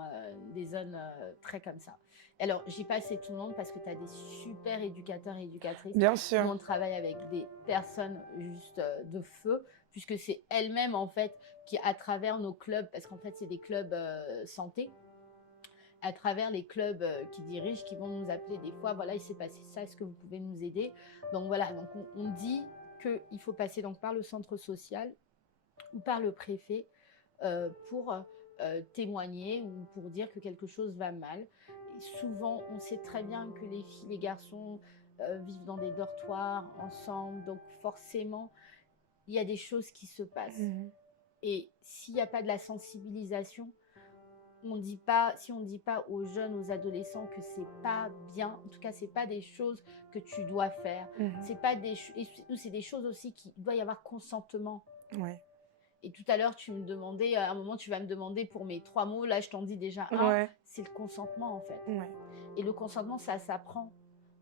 des zones très comme ça. Alors, j'y passe tout le monde parce que tu as des super éducateurs et éducatrices. Bien Nous, sûr. on travaille avec des personnes juste de feu, puisque c'est elles-mêmes, en fait, qui, à travers nos clubs, parce qu'en fait, c'est des clubs santé, à travers les clubs qui dirigent, qui vont nous appeler des fois, voilà, il s'est passé ça, est-ce que vous pouvez nous aider? Donc voilà, donc on dit qu'il faut passer donc par le centre social ou par le préfet pour témoigner ou pour dire que quelque chose va mal. Et souvent, on sait très bien que les filles, les garçons vivent dans des dortoirs ensemble, donc forcément, il y a des choses qui se passent. Mhm. Et s'il n'y a pas de la sensibilisation, on dit pas, si on ne dit pas aux jeunes, aux adolescents que c'est pas bien, en tout cas, c'est pas des choses que tu dois faire. Mhm. C'est pas c'est des choses aussi qui il doit y avoir consentement. Ouais. Et tout à l'heure, tu me demandais, à un moment, tu vas me demander pour mes 3 mots. Là, je t'en dis déjà un, Ouais. c'est le consentement, en fait. Ouais. Et le consentement, ça s'apprend.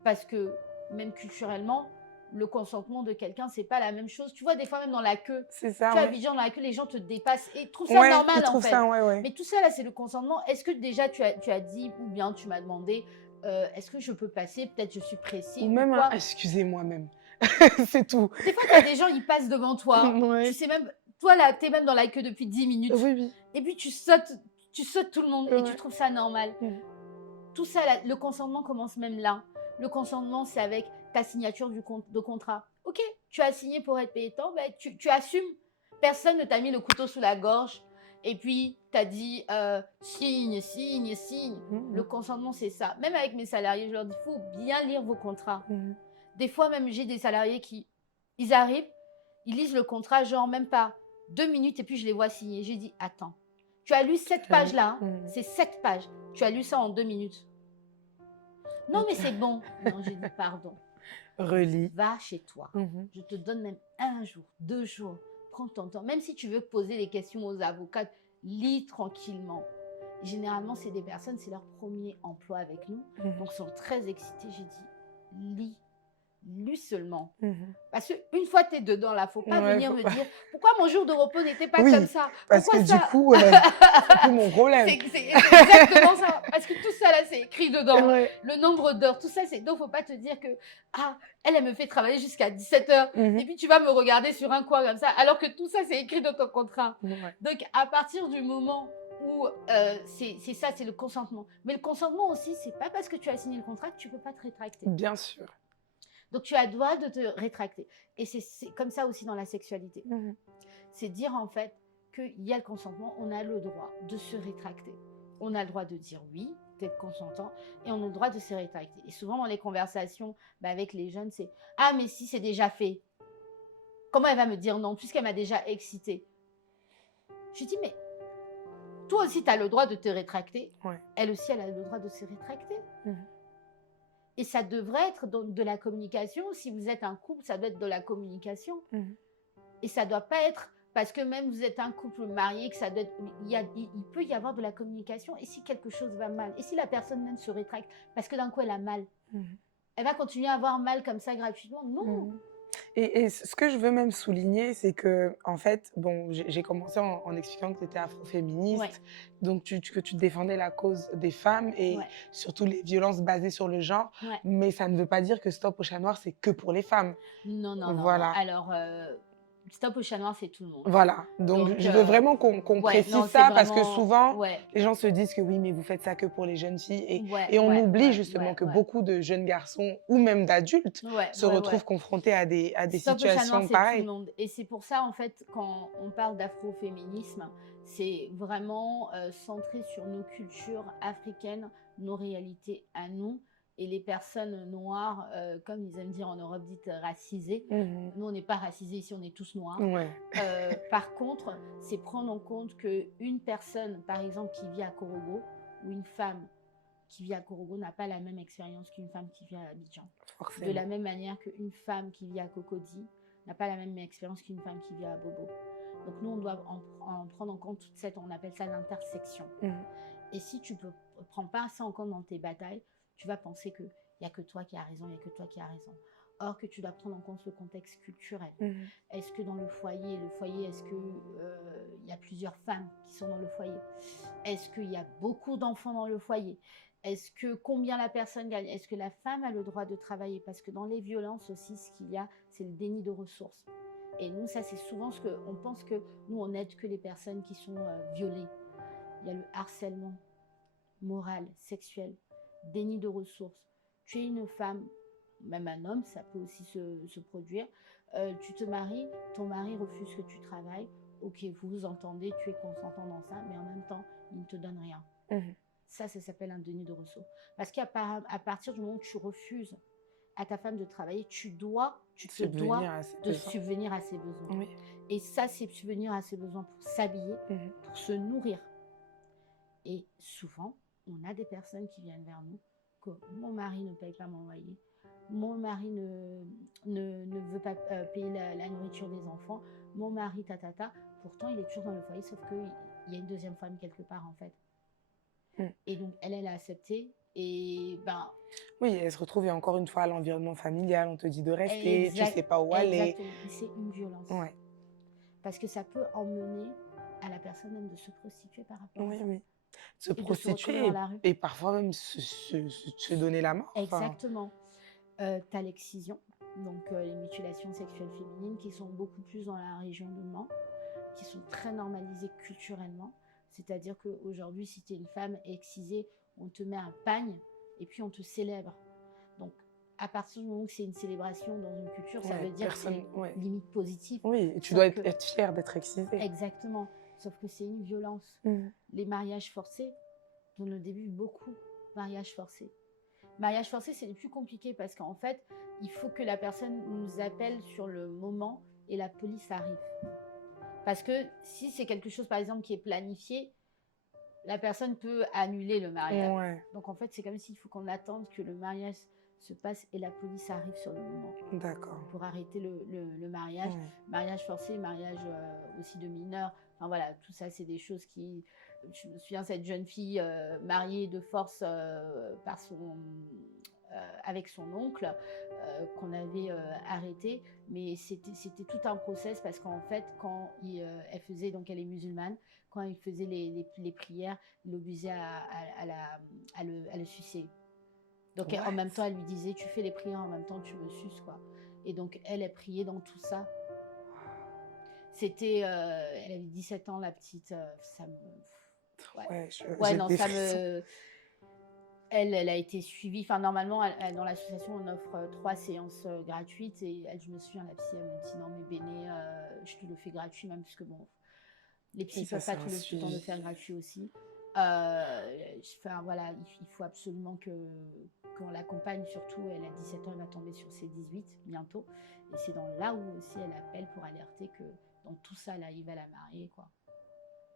Parce que, même culturellement, le consentement de quelqu'un, c'est pas la même chose. Tu vois, des fois, même dans la queue, C'est ça, tu vois, ouais. Abidjan, dans la queue, les gens te dépassent et trouvent ça Ouais, ils normal, en trouvent fait. ça, ouais, ouais. Mais tout ça, là, c'est le consentement. Est-ce que déjà, tu as dit, ou bien tu m'as demandé, est-ce que je peux passer? Peut-être je suis Ou pressée ou même un quoi. excusez-moi même. C'est tout. Des fois, tu as des gens, ils passent devant toi. Tu Ouais. sais même, toi là, tu es même dans la queue depuis 10 minutes. Oui, oui. Et puis tu sautes tout le monde et tu Ouais. trouves ça normal. Mhm. Tout ça, là, le consentement commence même là. Le consentement, c'est avec ta signature de contrat. Ok, tu as signé pour être payé tant, ben, tu assumes. Personne ne t'a mis le couteau sous la gorge et puis t'as dit signe, signe, signe. Le Mhm. consentement, c'est ça. Même avec mes salariés, je leur dis, il faut bien lire vos contrats. Mhm. Des fois, même, j'ai des salariés qui, ils arrivent, ils lisent le contrat, genre même pas 2 minutes, et puis je les vois signer. J'ai dit, attends, tu as lu cette Allez. page-là, hein, Mhm. c'est 7 pages. Tu as lu ça en 2 minutes. Non, mais c'est bon. Non, j'ai dit, pardon. Relis. Va chez toi. Mhm. Je te donne même 1 jour, 2 jours. Prends ton temps. Même si tu veux poser des questions aux avocats, lis tranquillement. Généralement, c'est des personnes, c'est leur premier emploi avec nous. Mhm. Donc, ils sont très excités. J'ai dit, lis. Lu seulement. Mhm. Parce qu'une fois tu es dedans, là, faut pas Ouais, venir me dire pourquoi mon jour de repos n'était pas comme oui, ça. parce que Pourquoi du ça coup, c'est plus mon problème. c'est exactement ça. Parce que tout ça, là, c'est écrit dedans. Ouais. Le nombre d'heures, tout ça, c'est. Donc, faut pas te dire que, ah, elle me fait travailler jusqu'à 17h. Mhm. Et puis, tu vas me regarder sur un coin comme ça, alors que tout ça, c'est écrit dans ton contrat. Ouais. Donc, à partir du moment où c'est ça, c'est le consentement. Mais le consentement aussi, c'est pas parce que tu as signé le contrat que tu peux pas te rétracter. Bien sûr. Donc, tu as le droit de te rétracter. Et c'est comme ça aussi dans la sexualité. Mhm. C'est dire en fait qu'il y a le consentement, on a le droit de se rétracter. On a le droit de dire oui, d'être consentant, et on a le droit de se rétracter. Et souvent dans les conversations avec les jeunes, c'est « Ah, mais si c'est déjà fait, comment elle va me dire non, puisqu'elle m'a déjà excitée ?» Je dis « Mais toi aussi, tu as le droit de te rétracter. Ouais. Elle aussi, elle a le droit de se rétracter. Mhm. Et ça devrait être de la communication. Si vous êtes un couple, ça doit être de la communication. Mhm. Et ça ne doit pas être parce que même vous êtes un couple marié, que ça doit être, il peut y avoir de la communication. Et si quelque chose va mal, et si la personne même se rétracte, parce que d'un coup elle a mal, Mhm. elle va continuer à avoir mal comme ça gratuitement? Non. Mhm. Et ce que je veux même souligner, c'est que, en fait, bon, j'ai commencé en expliquant que tu étais Ouais, afroféministe, donc que tu défendais la cause des femmes et ouais, surtout les violences basées sur le genre, ouais. mais ça ne veut pas dire que Stop au chat noir, c'est que pour les femmes. Non, non, non, non. Voilà. Alors, Stop au chat noir, c'est tout le monde. Voilà, donc Donc, je veux vraiment qu'on ouais, précise non, c'est ça parce que vraiment, souvent, ouais, les gens se disent que oui, mais vous faites ça que pour les jeunes filles ouais, et on ouais, oublie ouais, justement ouais, que ouais, beaucoup de jeunes garçons ou même d'adultes ouais, se ouais, ouais. retrouvent confrontés à des Stop au chat noir, situations c'est tout le pareilles. monde. Et c'est pour ça, en fait, quand on parle d'afroféminisme, c'est vraiment centré sur nos cultures africaines, nos réalités à nous. Et les personnes noires, comme ils aiment dire en Europe, dites racisées. Mhm. Nous, on n'est pas racisés ici, on est tous noirs. Ouais. Par contre, c'est prendre en compte qu'une personne, par exemple, qui vit à Korogo, ou une femme qui vit à Korogo n'a pas la même expérience qu'une femme qui vit à Abidjan. De la Forcément. même manière qu'une femme qui vit à Cocody n'a pas la même expérience qu'une femme qui vit à Bobo. Donc nous, on doit en prendre en compte toute cette, on appelle ça l'intersection. Et si tu ne prends pas ça en compte dans tes batailles, tu vas penser qu'il n'y a que toi qui as raison, il n'y a que toi qui as raison. Or que tu dois prendre en compte le contexte culturel. Est-ce que dans le foyer, est-ce qu'il y a plusieurs femmes qui sont dans le foyer? Est-ce qu'il y a beaucoup d'enfants dans le foyer? Est-ce que combien la personne gagne? Est-ce que la femme a le droit de travailler? Parce que dans les violences aussi, ce qu'il y a, c'est le déni de ressources. Et nous, ça, c'est souvent ce qu'on pense que nous, on n'aide que les personnes qui sont violées. Il y a le harcèlement moral, sexuel, déni de ressources. Tu es une femme, même un homme, ça peut aussi se produire. Tu te maries, ton mari refuse que tu travailles. Ok, vous vous entendez, tu es consentant dans ça, mais en même temps, il ne te donne rien. Ça s'appelle un déni de ressources. Parce qu'à partir du moment où tu refuses à ta femme de travailler, tu te dois de subvenir à ses besoins. Oui. Et ça, c'est subvenir à ses besoins pour s'habiller, pour se nourrir. Et souvent, on a des personnes qui viennent vers nous que mon mari ne paye pas mon loyer, mon mari ne veut pas payer la nourriture des enfants, mon mari pourtant il est toujours dans le foyer, sauf qu'il y a une deuxième femme quelque part en fait. Et donc elle a accepté et ben... Oui, elle se retrouve et encore une fois à l'environnement familial, on te dit de rester, tu sais pas où aller. Exactement, et c'est une violence. Ouais. Parce que ça peut emmener à la personne même de se prostituer par rapport à ça. Oui. Se prostituer et parfois même se donner la mort. Exactement. Tu as l'excision, donc les mutilations sexuelles féminines qui sont beaucoup plus dans la région de Mans, qui sont très normalisées culturellement. C'est-à-dire qu'aujourd'hui, si tu es une femme excisée, on te met un pagne et puis on te célèbre. Donc, à partir du moment que c'est une célébration dans une culture, ça veut dire que c'est limite positif. Oui, et tu dois être fière d'être excisée. Exactement. Sauf que c'est une violence. Les mariages forcés, dans le début, beaucoup mariages forcés. Mariage forcé, c'est le plus compliqué parce qu'en fait, il faut que la personne nous appelle sur le moment et la police arrive. Parce que si c'est quelque chose, par exemple, qui est planifié, la personne peut annuler le mariage. Donc, en fait, c'est comme s'il faut qu'on attende que le mariage se passe et la police arrive sur le moment. D'accord. Pour arrêter le mariage. Mariage forcé, mariage aussi de mineurs. Enfin, voilà, tout ça, c'est des choses qui... Je me souviens, cette jeune fille mariée de force avec son oncle qu'on avait arrêté, mais c'était tout un process parce qu'en fait, quand elle faisait, donc elle est musulmane, quand il faisait les prières, il l'obligeait à le sucer. Donc en même temps, elle lui disait, tu fais les prières, en même temps tu me suces, quoi. Et donc elle priait dans tout ça. C'était, elle avait 17 ans, la petite, ça me... Elle a été suivie. Enfin, normalement, dans l'association, on offre 3 séances gratuites. Et je me souviens, la psy, elle me dit non, mais Béné, je te le fais gratuit, même parce que bon, les psys ne peuvent pas tout le temps le faire gratuit aussi. Enfin, voilà, il faut absolument qu'on l'accompagne, surtout. Elle a 17 ans, elle va tomber sur ses 18 bientôt. Et c'est là où aussi elle appelle pour alerter que dans tout ça, là, il va la marier, quoi.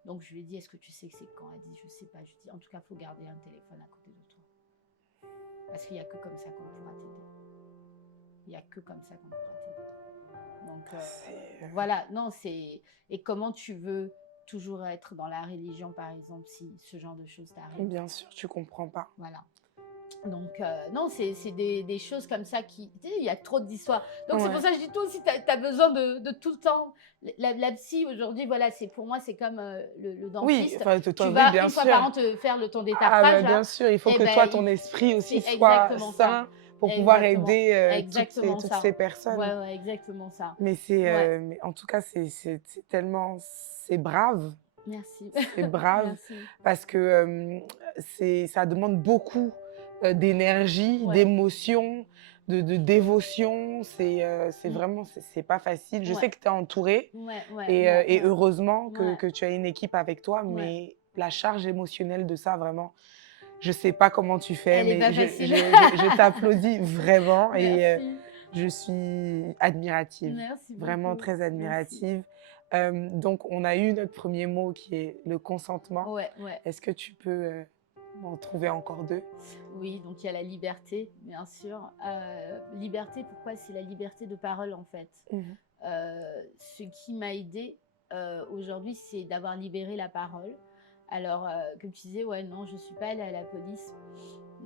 Donc, je lui ai dit, est-ce que tu sais que c'est quand? Elle dit, je sais pas. Je dis, en tout cas, il faut garder un téléphone à côté de toi. Parce qu'il n'y a que comme ça qu'on pourra t'aider. Il n'y a que comme ça qu'on pourra t'aider. Donc, voilà. Non, c'est... Et comment tu veux toujours être dans la religion, par exemple, si ce genre de choses t'arrivent? Bien sûr, tu comprends pas. Voilà. Donc, non, c'est des choses comme ça qui... Tu sais, il y a trop d'histoires. Donc, c'est pour ça que je dis, toi aussi, tu as besoin de tout le temps. La psy, aujourd'hui, voilà, pour moi, c'est comme le dentiste. Oui, enfin, toi, tu vas bien une sûr. fois par an te faire ton détartrage. Bien sûr, il faut que toi, ton esprit aussi soit sain pour pouvoir aider toutes ces personnes. Ouais, exactement ça. Mais mais en tout cas, c'est tellement... C'est brave. Merci. C'est brave. Merci. Parce que ça demande beaucoup d'énergie, d'émotion, de dévotion. C'est vraiment, c'est pas facile. Je sais que tu es entourée et heureusement que tu as une équipe avec toi, mais la charge émotionnelle de ça, vraiment, je sais pas comment tu fais, mais je t'applaudis vraiment. Merci. Et je suis admirative. Merci beaucoup. Vraiment très admirative. Donc, on a eu notre premier mot qui est le consentement. Est-ce que tu peux en trouver encore 2? Oui, donc il y a la liberté, bien sûr. Liberté, pourquoi? C'est la liberté de parole, en fait. Ce qui m'a aidée, aujourd'hui, c'est d'avoir libéré la parole. Alors, comme tu disais, ouais, non, je ne suis pas allée à la police.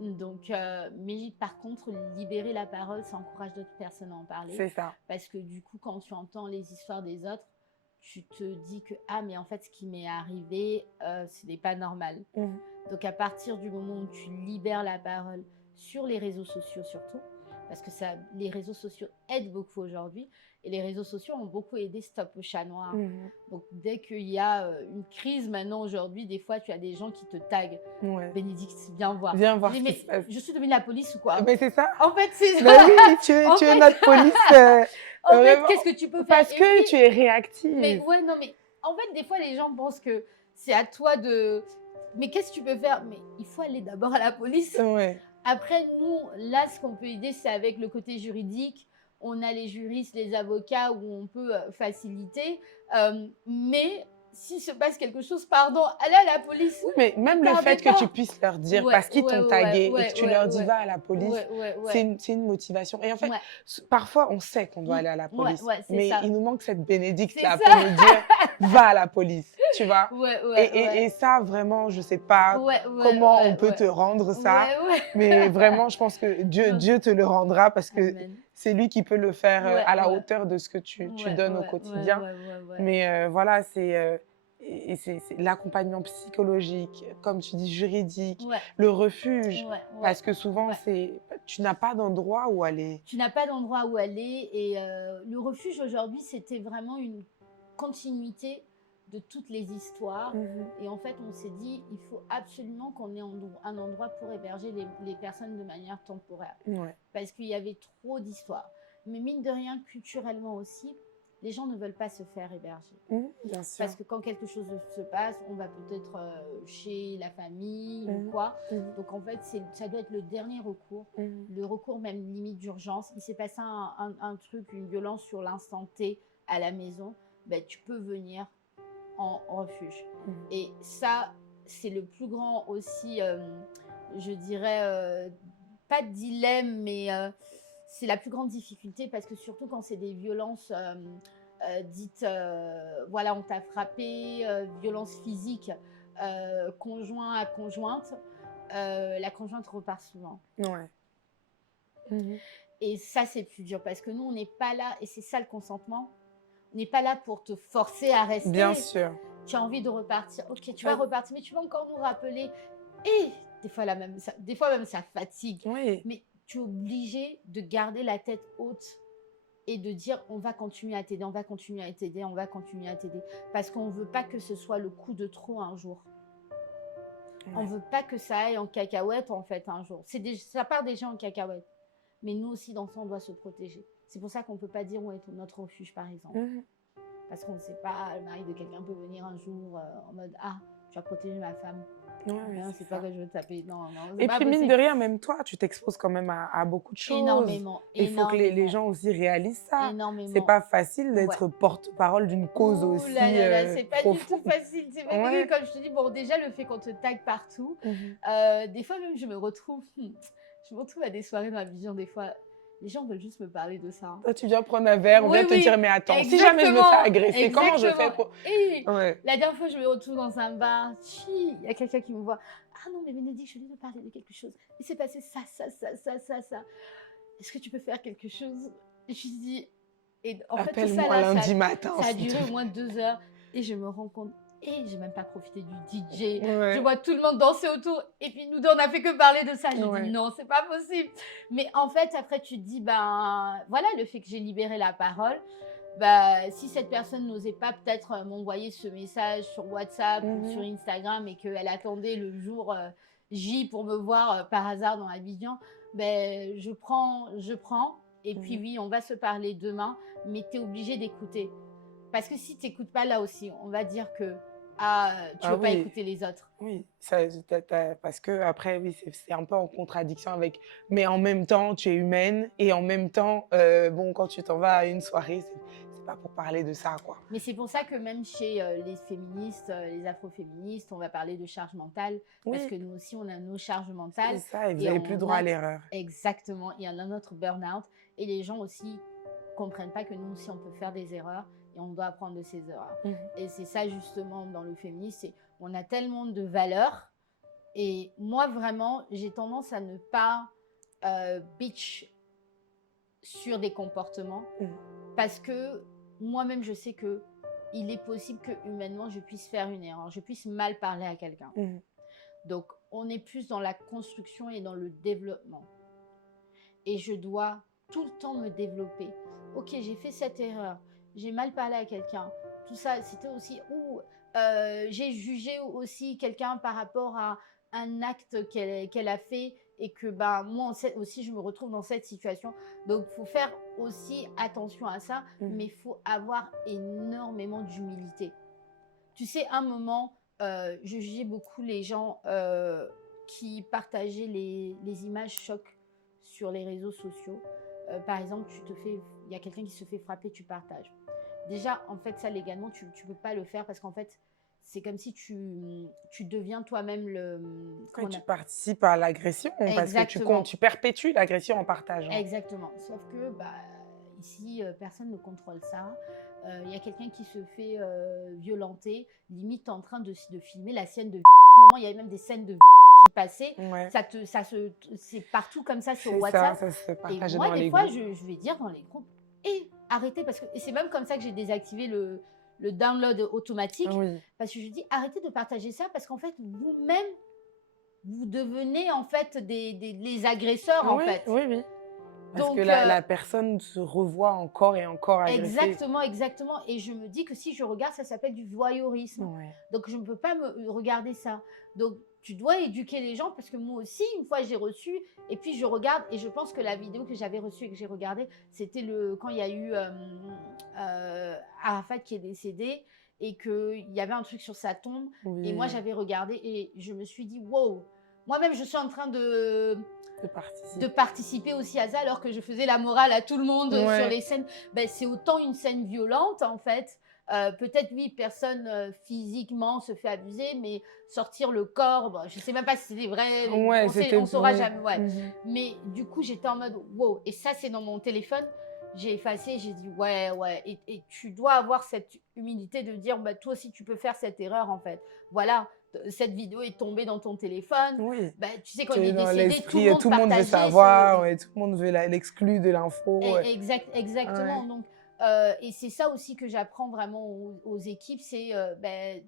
Donc, mais par contre, libérer la parole, ça encourage d'autres personnes à en parler. C'est ça. Parce que du coup, quand tu entends les histoires des autres, tu te dis que, ah, mais en fait, ce qui m'est arrivé, ce n'est pas normal. Mhm. Donc, à partir du moment où tu libères la parole sur les réseaux sociaux surtout, parce que ça, les réseaux sociaux aident beaucoup aujourd'hui, et les réseaux sociaux ont beaucoup aidé Stop au chat noir. Mhm. Donc, dès qu'il y a une crise maintenant aujourd'hui, des fois, tu as des gens qui te taguent. Ouais. Bénédicte, viens voir. Viens voir Je ce dis, qui se mais passe. je suis devenue la police ou quoi? Mais c'est ça. En fait, c'est Ben ça. oui, tu En es fait, notre police. en fait, Vraiment. qu'est-ce que tu peux faire? Parce Et que puis, tu es mais réactive. ouais, non, mais en fait, des fois, les gens pensent que c'est à toi de. Mais qu'est-ce que tu peux faire? Mais il faut aller d'abord à la police. Ouais. Après, nous, là, ce qu'on peut aider, c'est avec le côté juridique. On a les juristes, les avocats où on peut faciliter. Mais s'il se passe quelque chose, pardon, allez à la police. Oui, mais même Ne le tardez fait que pas. tu puisses leur dire, Ouais, parce qu'ils ouais, t'ont ouais, tagué et ouais, que tu ouais, leur dis ouais. va à la police, Ouais, ouais, c'est ouais. une motivation. Et en fait, Ouais. parfois, on sait qu'on doit Mm. aller à la Ouais, police, ouais, c'est mais ça. il nous manque cette C'est bénédicte-là ça. pour nous dire va à la police, tu vois. Ouais, ouais, Et ouais. ça, vraiment, je sais pas Ouais, ouais, comment on ouais, peut ouais. te rendre ça, Ouais, ouais. mais vraiment, je pense que Non, Dieu te le rendra parce que amen. c'est lui qui peut le faire Ouais, à la ouais. hauteur de ce que tu Ouais, donnes au ouais, ouais, quotidien. ouais, ouais, ouais. Mais voilà, c'est l'accompagnement psychologique, comme tu dis, juridique, Ouais, le refuge, ouais, parce ouais, que souvent, ouais. tu n'as pas d'endroit où aller. Tu n'as pas d'endroit où aller et le refuge aujourd'hui, c'était vraiment une continuité de toutes les histoires. Mhm. Et en fait, on s'est dit, il faut absolument qu'on ait un endroit pour héberger les personnes de manière temporaire. Ouais. Parce qu'il y avait trop d'histoires. Mais mine de rien, culturellement aussi, les gens ne veulent pas se faire héberger. Mhm, bien sûr. Parce que quand quelque chose se passe, on va peut-être chez la famille ou Mhm. quoi. Mhm. Donc en fait, ça doit être le dernier recours, Mhm. le recours même limite d'urgence. Il s'est passé un truc, une violence sur l'instant T à la maison, ben, tu peux venir en refuge. Mhm. Et ça, c'est le plus grand aussi, je dirais, pas de dilemme, mais c'est la plus grande difficulté parce que surtout quand c'est des violences dites, voilà, on t'a frappé, violence physique, conjoint à conjointe, la conjointe repart souvent. Ouais. Mhm. Et ça, c'est plus dur parce que nous, on n'est pas là, et c'est ça le consentement, on n'est pas là pour te forcer à rester. Bien sûr. Tu as envie de repartir, ok, tu Ouais. vas repartir, mais tu vas encore nous rappeler. Et des fois même ça fatigue. Oui. Mais tu es obligé de garder la tête haute et de dire on va continuer à t'aider, on va continuer à t'aider, on va continuer à t'aider. Parce qu'on ne veut pas que ce soit le coup de trop un jour. Ouais. On ne veut pas que ça aille en cacahuète en fait un jour. Ça part déjà en cacahuète. Mais nous aussi, dans ça, on doit se protéger. C'est pour ça qu'on ne peut pas dire où est notre refuge, par exemple. Mhm. Parce qu'on ne sait pas, le mari de quelqu'un peut venir un jour en mode ah, tu vas protéger ma femme. Ouais, Non, c'est c'est pas ça. que je veux te taper. Non, c'est Et pas puis, mine possible. de rien, même toi, tu t'exposes quand même à beaucoup de choses. Énormément, Il faut que les énormément, gens aussi réalisent ça. C'est énormément. pas facile Ouais. d'être porte-parole d'une cause Ouh aussi là là là, c'est pas du tout profonde. facile. C'est même Ouais. comme je te dis, bon, déjà le fait qu'on te tague partout, des fois même je me retrouve à des soirées dans la vision, des fois, les gens veulent juste me parler de ça. Toi, tu viens prendre un verre, on Oui, vient te oui, dire, mais attends, si jamais je me fais exactement, agresser, comment je fais exactement. pour... Et Ouais. la dernière fois, je me retrouve dans un bar, il y a quelqu'un qui me voit. Ah non, mais Bénédicte, je viens de parler de quelque chose. Il s'est passé ça. Est-ce que tu peux faire quelque chose? Je lui dis, et en fait, tout ça Appelle-moi là, lundi matin. ça a s'il te duré plaît. au moins 2 heures. Et je me rends compte, et j'ai même pas profité du DJ. Ouais. Je vois tout le monde danser autour. Et puis nous deux, on a fait que parler de ça. Je Ouais. dis, non, c'est pas possible. Mais en fait, après, tu te dis, ben voilà, le fait que j'ai libéré la parole. Bah, si cette personne n'osait pas peut-être m'envoyer ce message sur WhatsApp ou sur Instagram et qu'elle attendait le jour J pour me voir par hasard dans Abidjan, ben, je prends. Et puis oui, on va se parler demain, mais tu es obligé d'écouter. Parce que si tu n'écoutes pas là aussi, on va dire que tu ne veux pas oui. écouter les autres. Oui, parce que après, oui, c'est un peu en contradiction avec. Mais en même temps, tu es humaine et en même temps, bon, quand tu t'en vas à une soirée, c'est pas pour parler de ça, quoi. Mais c'est pour ça que même chez les féministes, les afroféministes, on va parler de charge mentale. Parce Oui. que nous aussi, on a nos charges mentales. C'est ça, et vous Et n'avez on plus droit à a- l'erreur. Exactement. Il y en a notre burn-out. Et les gens aussi comprennent pas que nous aussi, on peut faire des erreurs et on doit apprendre de ses erreurs. Mhm. Et c'est ça justement dans le féminisme, c'est on a tellement de valeurs et moi vraiment j'ai tendance à ne pas bitch sur des comportements parce que moi-même je sais que il est possible que humainement je puisse faire une erreur, je puisse mal parler à quelqu'un. Donc on est plus dans la construction et dans le développement. Et je dois tout le temps me développer. Ok, j'ai fait cette erreur, j'ai mal parlé à quelqu'un. Tout ça, c'était aussi où j'ai jugé aussi quelqu'un par rapport à un acte qu'elle a fait et que moi aussi je me retrouve dans cette situation. Donc il faut faire aussi attention à ça, mais il faut avoir énormément d'humilité. Tu sais, un moment, je jugeais beaucoup les gens qui partageaient les images chocs sur les réseaux sociaux. Par exemple, il y a quelqu'un qui se fait frapper, tu partages. Déjà, en fait, ça légalement, tu ne peux pas le faire parce qu'en fait, c'est comme si tu deviens toi-même le... Ouais, tu participes à l'agression parce que tu perpétues l'agression en partageant. Exactement. Sauf que ici, personne ne contrôle ça. Il y a quelqu'un qui se fait violenter, limite en train de filmer la scène de moment, il y avait même des scènes de qui passaient. Ouais. C'est partout comme ça sur C'est WhatsApp. Ça se partage et moi, dans des les fois, groupes. je vais dire dans les groupes, arrêtez, et c'est même comme ça que j'ai désactivé le download automatique. Oui. Parce que je dis, arrêtez de partager ça parce qu'en fait, vous-même, vous devenez en fait les agresseurs en fait. Oui. Parce Donc, que la personne se revoit encore et encore agressée. Exactement. Et je me dis que si je regarde, ça s'appelle du voyeurisme. Ouais. Donc, je ne peux pas me regarder ça. Donc, tu dois éduquer les gens parce que moi aussi, une fois, j'ai reçu et puis je regarde et je pense que la vidéo que j'avais reçue et que j'ai regardée, c'était quand il y a eu Arafat qui est décédé et qu'il y avait un truc sur sa tombe. Oui. Et moi, j'avais regardé et je me suis dit, wow, moi-même, je suis en train de participer aussi à ça alors que je faisais la morale à tout le monde sur les scènes. C'est autant une scène violente en fait. Peut-être oui, personne physiquement se fait abuser, mais sortir le corps, je ne sais même pas si c'est vrai, on saura jamais. Mais du coup, j'étais en mode wow, et ça c'est dans mon téléphone. J'ai effacé, j'ai dit ouais, et tu dois avoir cette humilité de dire toi aussi tu peux faire cette erreur en fait. Voilà, cette vidéo est tombée dans ton téléphone. Oui. Tu sais, quand il est décédé, tout le monde veut savoir, tout le monde veut l'exclure de l'info. Exactement. Ouais. Donc, et c'est ça aussi que j'apprends vraiment aux équipes, c'est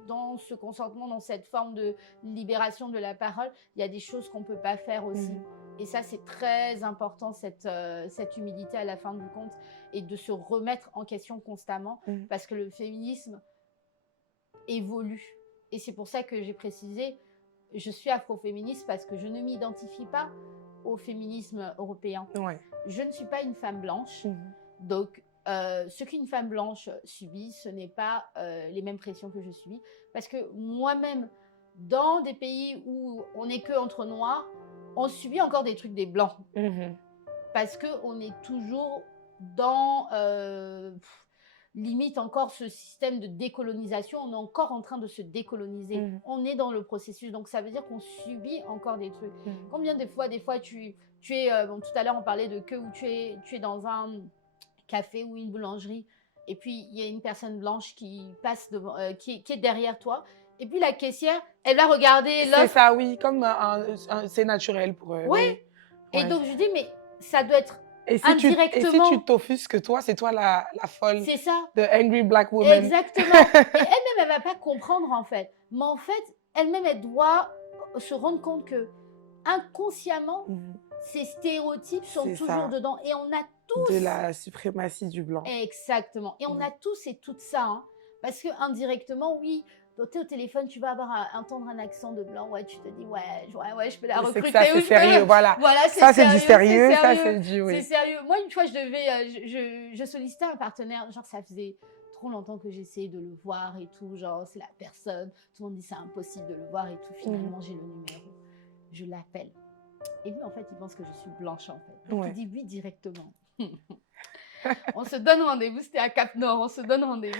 dans ce consentement, dans cette forme de libération de la parole, il y a des choses qu'on ne peut pas faire aussi. Et ça, c'est très important, cette humilité à la fin du compte, et de se remettre en question constamment, parce que le féminisme évolue. Et c'est pour ça que j'ai précisé, je suis afroféministe parce que je ne m'identifie pas au féminisme européen. Ouais. Je ne suis pas une femme blanche. Donc, ce qu'une femme blanche subit, ce n'est pas les mêmes pressions que je subis. Parce que moi-même, dans des pays où on n'est que entre noirs, on subit encore des trucs des blancs. Parce qu'on est toujours dans... limite encore ce système de décolonisation, on est encore en train de se décoloniser. On est dans le processus, donc ça veut dire qu'on subit encore des trucs. Combien de fois tu es, tout à l'heure on parlait de où tu es dans un café ou une boulangerie, et puis il y a une personne blanche qui passe devant, qui est derrière toi, et puis la caissière, elle va regarder l'autre. C'est ça, oui, comme c'est naturel pour eux. Oui. Et donc je dis, mais ça doit être indirectement. Et si tu t'offusques, c'est toi la folle. C'est ça. The angry black woman. Exactement. Et elle-même, elle ne va pas comprendre en fait. Mais en fait, elle-même, elle doit se rendre compte que inconsciemment, ces stéréotypes sont toujours dedans. Et on a tous... De la suprématie du blanc. Exactement. Et on a tous et toutes ça. Hein. Parce que indirectement, oui, tu es au téléphone, tu vas entendre un accent de blanc. Ouais, tu te dis, ouais, je peux la recruter. Ça, c'est sérieux, voilà. Ça, c'est du sérieux. Ça, c'est du... Oui. C'est sérieux. Moi, une fois, je sollicitais un partenaire. Genre, ça faisait trop longtemps que j'essayais de le voir et tout. Genre, c'est la personne. Tout le monde dit, c'est impossible de le voir et tout. Finalement, j'ai le numéro. Je l'appelle. Et lui, en fait, il pense que je suis blanche, en fait. Donc, il dit oui directement. On se donne rendez-vous. C'était à Cap-Nord. On se donne rendez-vous.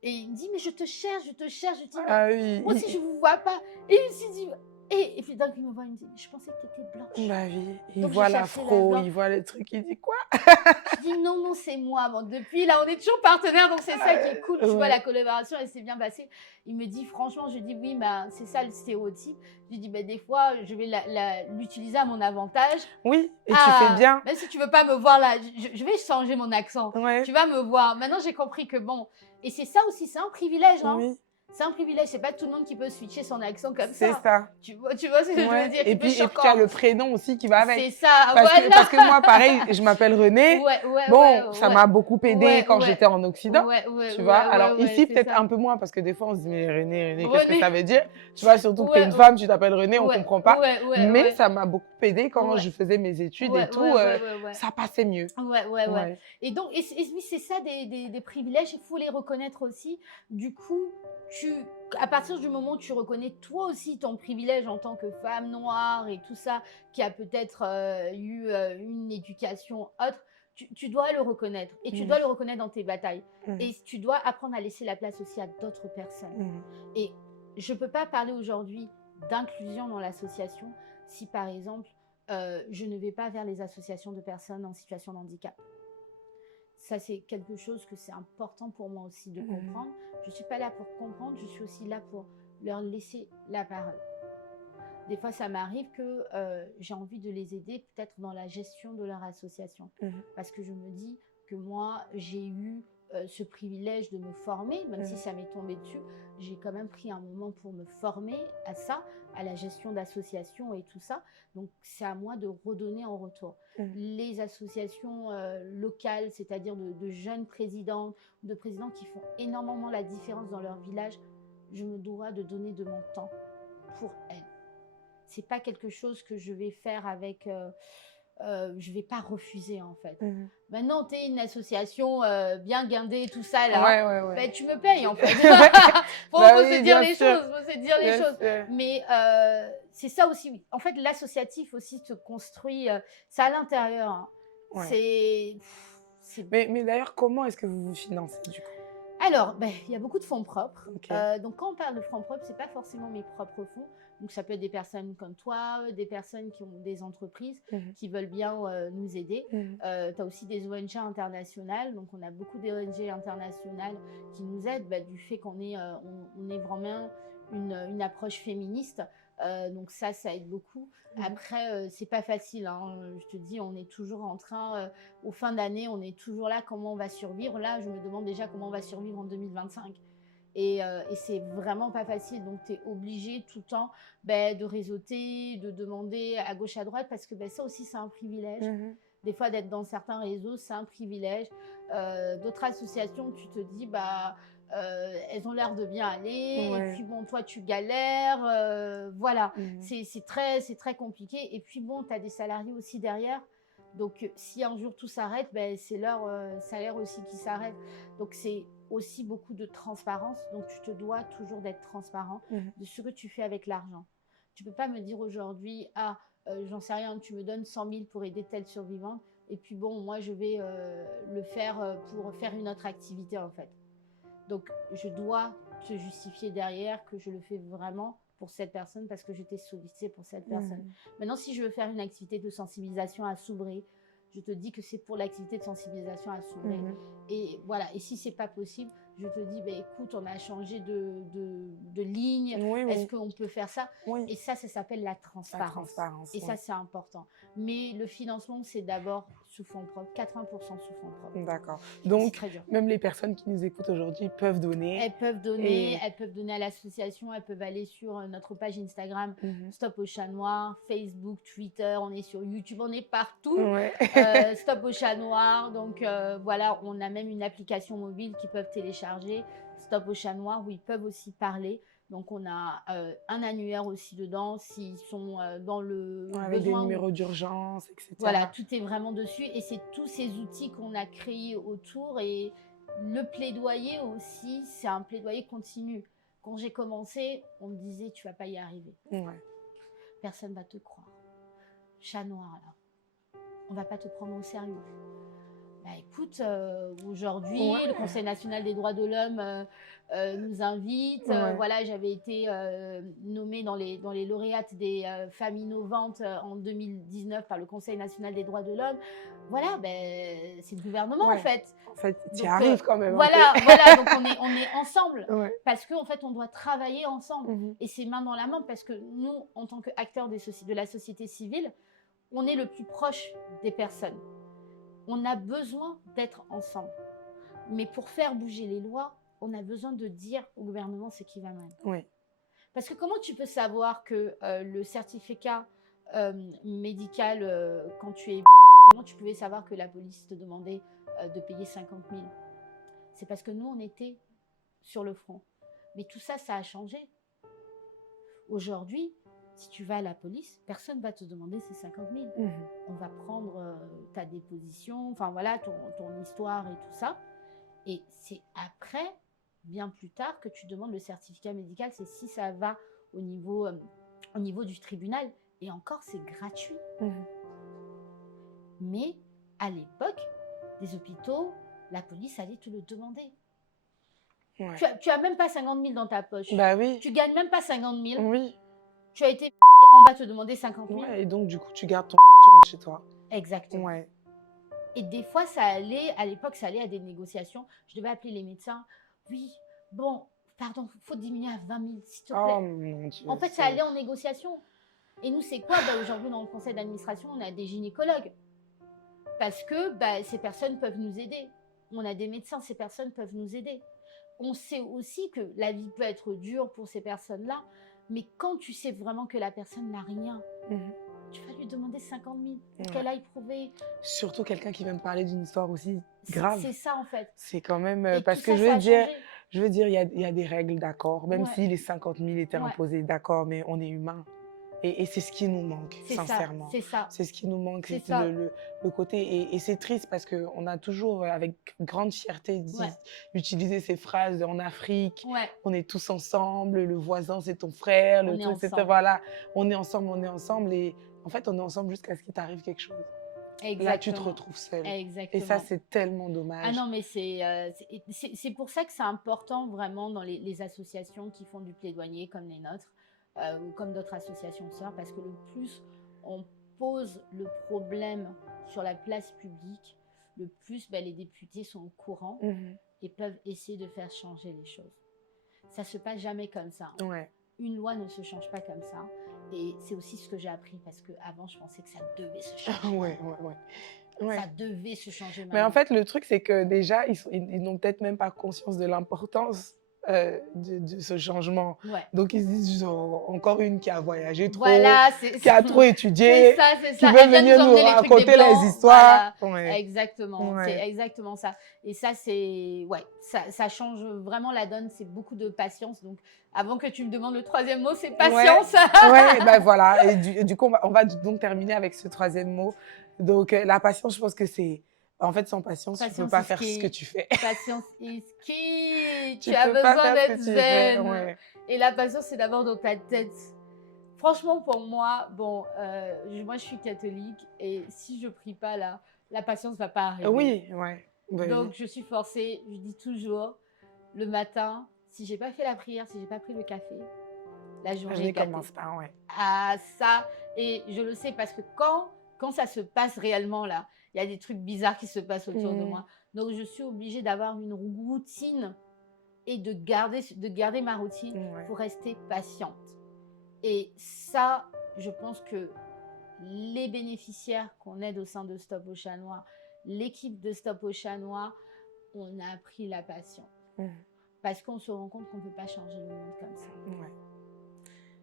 Et il me dit, mais je te cherche. Je dis, moi aussi, je ne vous vois pas. Et il s'est dit, Et puis d'un coup, il me voit, il me dit, mais je pensais que tu étais blanche. Bah oui, il Donc je voit cherchais la l'afro, blanche. il voit le truc, il dit: «Quoi?» Je dis non, non, c'est moi. Bon, depuis là, on est toujours partenaires, donc c'est ça qui est cool. Tu vois, la Ouais. collaboration, elle s'est bien passée. Il me dit, franchement, je dis oui, bah, c'est ça le stéréotype. Je lui dis, bah, des fois, je vais l'utiliser à mon avantage. Oui et tu fais Ah, bien. même si tu veux pas me voir là, je vais changer mon accent. Ouais, Tu vas me voir. Maintenant, j'ai compris que bon, et c'est ça aussi, c'est un privilège, hein. oui, C'est un privilège. C'est pas tout le monde qui peut switcher son accent comme c'est ça. ça. Tu vois ce que je veux Ouais dire? et Qui peut puis tu as choquer. le prénom aussi qui va C'est avec. ça, Parce que moi, pareil, voilà. je m'appelle Renée. Ouais, ouais, ouais, Bon, ça ouais. m'a beaucoup aidé Ouais, quand ouais. j'étais en Occident, Ouais, ouais, tu vois? ouais, ouais, Alors ouais, ici, c'est peut-être ça. un peu moins parce que des fois, on se dit: «Mais Renée, Renée, qu'est-ce que René. ça veut dire?» Tu vois? Surtout que tu es Ouais, une femme, tu t'appelles Renée, on ouais, comprend pas. ouais, ouais, Mais ouais, ça m'a beaucoup aidé quand ouais, je faisais mes études et ouais, tout, ouais, ouais, ouais, ouais. ça passait mieux. Ouais, ouais, ouais. Ouais. Et donc, et oui, c'est ça des privilèges, il faut les reconnaître aussi. Du coup, tu, à partir du moment où tu reconnais toi aussi ton privilège en tant que femme noire et tout ça, qui a peut-être eu une éducation autre, tu dois le reconnaître. Et tu Mmh dois le reconnaître dans tes batailles. mh. Et tu dois apprendre à laisser la place aussi à d'autres personnes. Mmh Et je ne peux pas parler aujourd'hui d'inclusion dans l'association si, par exemple, je ne vais pas vers les associations de personnes en situation de handicap. Ça, c'est quelque chose que c'est important pour moi aussi de mh. comprendre. Je ne suis pas là pour comprendre, je suis aussi là pour leur laisser la parole. Des fois, ça m'arrive que j'ai envie de les aider peut-être dans la gestion de leur association. Mmh Parce que je me dis que moi, j'ai eu ce privilège de me former, même si mh. ça m'est tombé dessus, j'ai quand même pris un moment pour me former à ça, à la gestion d'associations et tout ça. Donc, c'est à moi de redonner en retour. Mmh. Les associations locales, c'est-à-dire de jeunes présidents, de présidents qui font énormément la différence dans leur village, je me dois de donner de mon temps pour elles. C'est pas quelque chose que je vais faire avec. Je vais pas refuser en fait. Mmh Maintenant, tu es une association bien guindée, tout ça là. Ouais, ouais, ouais. Ben, tu me payes en fait. Bah Faut se oui, dire bien les sûr, choses, faut se dire les bien choses. sûr. Mais c'est ça aussi. Oui. En fait, l'associatif aussi se construit. C'est à l'intérieur. Hein. Ouais. C'est Mais d'ailleurs, comment est-ce que vous vous financez du coup? Alors, ben, il y a beaucoup de fonds propres. OK. Donc, quand on parle de fonds propres, ce n'est pas forcément mes propres fonds. Donc, ça peut être des personnes comme toi, des personnes qui ont des entreprises Mmh qui veulent bien nous aider. mh. Tu as aussi des ONG internationales. Donc, on a beaucoup d'ONG internationales qui nous aident du fait qu'on est, on est vraiment une approche féministe. Donc, ça aide beaucoup. Mmh Après, c'est pas facile. Hein. Je te dis, on est toujours en train aux fins d'année, on est toujours là, comment on va survivre. Là, je me demande déjà comment on va survivre en 2025. Et c'est vraiment pas facile. Donc, tu es obligé tout le temps de réseauter, de demander à gauche, à droite, parce que ça aussi, c'est un privilège. Mmh Des fois, d'être dans certains réseaux, c'est un privilège. D'autres associations, tu te dis, elles ont l'air de bien aller. Et Ouais. puis, bon, toi, tu galères. Voilà, Mmh c'est très compliqué. Et puis, bon, tu as des salariés aussi derrière. Donc, si un jour tout s'arrête, c'est leur salaire aussi qui s'arrête. Donc, c'est aussi beaucoup de transparence. Donc, tu te dois toujours d'être transparent mh. de ce que tu fais avec l'argent. Tu ne peux pas me dire aujourd'hui, ah, j'en sais rien, tu me donnes 100 000 pour aider telle survivante. Et puis, bon, moi, je vais le faire pour faire une autre activité, en fait. Donc, je dois te justifier derrière que je le fais vraiment pour cette personne parce que je t'ai sollicité pour cette personne. Mmh Maintenant, si je veux faire une activité de sensibilisation à Soubré, je te dis que c'est pour l'activité de sensibilisation à Soubré. Mmh Et voilà. Et si c'est pas possible, je te dis, écoute, on a changé de ligne. Oui, Est-ce oui, qu'on peut faire ça? oui. Et ça s'appelle la La transparence. transparence, Et oui. ça, c'est important. Mais le financement, c'est d'abord sous fonds propres, 80% sous fonds propres. D'accord. Et c'est Donc, très dur. même les personnes qui nous écoutent aujourd'hui peuvent donner et Elles peuvent donner à l'association, elles peuvent aller sur notre page Instagram, mmh Stop au Chat Noir, Facebook, Twitter, on est sur YouTube, on est partout. Ouais. Stop au Chat Noir, donc voilà, on a même une application mobile qu'ils peuvent télécharger, Stop au Chat Noir, où ils peuvent aussi parler. Donc on a un annuaire aussi dedans, s'ils sont dans le Avec des besoin ou numéros d'urgence et voilà, cetera. tout est vraiment dessus et c'est tous ces outils qu'on a créés autour et le plaidoyer aussi, c'est un plaidoyer continu. Quand j'ai commencé, on me disait tu vas pas y arriver, Ouais. personne va te croire. Chat noir là, on va pas te prendre au sérieux. Bah, écoute, aujourd'hui, le Ouais, Conseil national des droits de l'homme nous invite. ouais, Voilà, j'avais été nommée dans les lauréates des femmes innovantes en 2019 par le Conseil national des droits de l'homme. Voilà, ben, c'est le gouvernement en ouais. fait. En fait, tu y Donc arrives quand même un peu. voilà, voilà, donc on est ensemble Ouais. parce qu'en fait, on doit travailler ensemble Mmh. et c'est main dans la main parce que nous, en tant qu'acteurs de la société civile, on est le plus proche des personnes. On a besoin d'être ensemble. Mais pour faire bouger les lois, on a besoin de dire au gouvernement ce qui va mal. Oui. Parce que comment tu peux savoir que le certificat médical, quand tu es... Comment tu pouvais savoir que la police te demandait de payer 50 000? C'est parce que nous, on était sur le front. Mais tout ça, ça a changé. Aujourd'hui, si tu vas à la police, personne ne va te demander ces 50 000. Mmh. On va prendre ta déposition, enfin voilà, ton histoire et tout ça. Et c'est après, bien plus tard, que tu demandes le certificat médical. C'est si ça va au niveau du tribunal. Et encore, c'est gratuit. Mmh. Mais à l'époque, des hôpitaux, la police allait te le demander. Ouais. Tu as même pas 50 000 dans ta poche. Bah oui, Tu gagnes même pas 50 000. oui. Tu as été on va te demander 50 000. Ouais et donc du coup, tu gardes ton tu rentres chez toi. Exactement. Ouais. Et des fois, ça allait, à l'époque, ça allait à des négociations. Je devais appeler les médecins. Oui, bon, pardon, il faut diminuer à 20 000, s'il te Oh plaît. mon Dieu, En fait, ça allait en négociation. Et nous, c'est quoi? Bah, aujourd'hui, dans le conseil d'administration, on a des gynécologues. Parce que bah, ces personnes peuvent nous aider. On a des médecins, ces personnes peuvent nous aider. On sait aussi que la vie peut être dure pour ces personnes-là. Mais quand tu sais vraiment que la personne n'a rien, Mmh. tu vas lui demander 50 000 pour Ouais. qu'elle aille prouver. Surtout quelqu'un qui vient me parler d'une histoire aussi grave. C'est ça, en fait. C'est quand même, Et tout parce que ça, ça a changé. il y a des règles, d'accord, même Ouais, si les 50 000 étaient ouais, imposés, d'accord, mais on est humain et c'est ce qui nous manque, c'est ça, sincèrement. c'est ça, C'est ce qui nous manque, c'est c'est ça. le côté et c'est triste parce qu'on a toujours, avec grande fierté Ouais, utilisé ces phrases en Afrique: ouais, «On est tous ensemble, le voisin, c'est ton frère», le on est truc, c'était ensemble. voilà, on est ensemble et en fait, on est ensemble jusqu'à ce qu'il t'arrive quelque chose. Là, tu te Exactement, retrouves seul et ça, exactement. c'est tellement Ah dommage. non, mais c'est pour ça que c'est important vraiment dans les associations qui font du plaidoyer comme les nôtres ou comme d'autres associations sœurs, parce que le plus on pose le problème sur la place publique, le plus ben, les députés sont au courant Mmh. et peuvent essayer de faire changer les choses. Ça se passe jamais comme ça, hein. Ouais. Une loi ne se change pas comme ça. Et c'est aussi ce que j'ai appris parce qu'avant, je pensais que ça devait se changer Ouais, maintenant. ouais, ouais. Ouais. Ça devait se changer Mais en maintenant. fait, le truc, c'est que déjà, ils n'ont peut-être même pas conscience de l'importance, de ce changement. Ouais. Donc ils se disent: «Oh, encore une qui a voyagé trop, Voilà, qui a trop c'est étudié, ça, c'est qui ça. veut Elle vient nous venir nous emmener les trucs des raconter les blancs. histoires». Voilà, Ouais, exactement. C'est ouais, exactement ça. Et ça, c'est. Ouais, ça change vraiment la donne. C'est beaucoup de patience. Donc, avant que tu me demandes le troisième mot, c'est ouais, patience. ouais, ben voilà et du coup, on va donc terminer avec ce troisième mot. Donc la patience, je pense que c'est en fait, sans patience, tu peux Patience pas is faire ce que key. tu fais. Patience is key. Tu Tu as peux pas besoin faire ce d'être que tu fais, zen. ouais. Et la patience, c'est d'abord dans ta tête. Franchement, pour moi, bon, moi, je suis catholique et si je prie pas là, la patience va pas arriver. Oui, ouais, bah, Donc, oui. je suis forcée. Je dis toujours, le matin, si j'ai pas fait la prière, si j'ai pas pris le café, la La journée est journée gâtée. commence pas, ouais. Ah, ça, et je le sais parce que quand ça se passe réellement là, il y a des trucs bizarres qui se passent autour de Mmh. moi. Donc, je suis obligée d'avoir une routine et de garder ma routine Ouais. pour rester patiente. Et ça, je pense que les bénéficiaires qu'on aide au sein de Stop au Chat Noir, l'équipe de Stop au Chat Noir, on a appris la patience. Mmh. Parce qu'on se rend compte qu'on ne peut pas changer le monde comme ça. Ouais,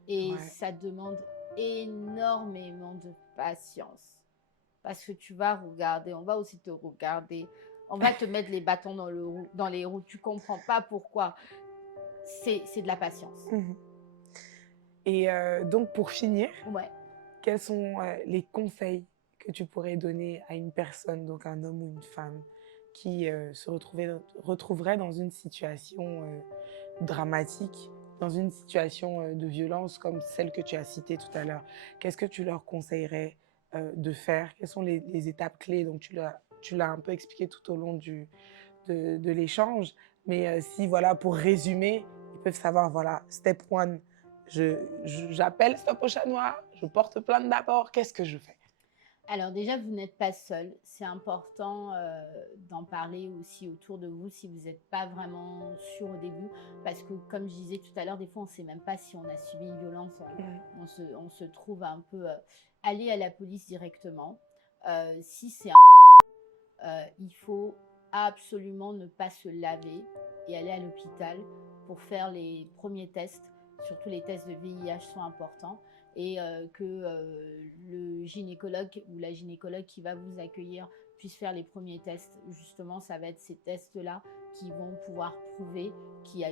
Et ouais. ça demande énormément de patience. Parce que tu vas regarder, on va aussi te regarder, on va te mettre les bâtons dans les roues. Tu ne comprends pas pourquoi. C'est de la patience. Mmh. Et donc pour finir, Ouais. quels sont, les conseils que tu pourrais donner à une personne, donc un homme ou une femme, qui, retrouverait dans une situation, dramatique, dans une situation, de violence comme celle que tu as citée tout à l'heure? Qu'est-ce que tu leur conseillerais, de faire? Quelles sont les étapes clés dont tu l'as un peu expliqué tout au long de l'échange. Mais si, voilà, pour résumer, ils peuvent savoir, voilà, step one, j'appelle Stop au Chat Noir, je porte plainte d'abord, qu'est-ce que je fais? Alors déjà, vous n'êtes pas seul. C'est important d'en parler aussi autour de vous si vous n'êtes pas vraiment sûr au début. Parce que comme je disais tout à l'heure, des fois, on ne sait même pas si on a subi une violence. On se trouve un peu aller à la police directement. Si c'est il faut absolument ne pas se laver et aller à l'hôpital pour faire les premiers tests. Surtout les tests de VIH sont importants et que le gynécologue ou la gynécologue qui va vous accueillir puisse faire les premiers tests. Justement, ça va être ces tests-là qui vont pouvoir prouver qu'il y a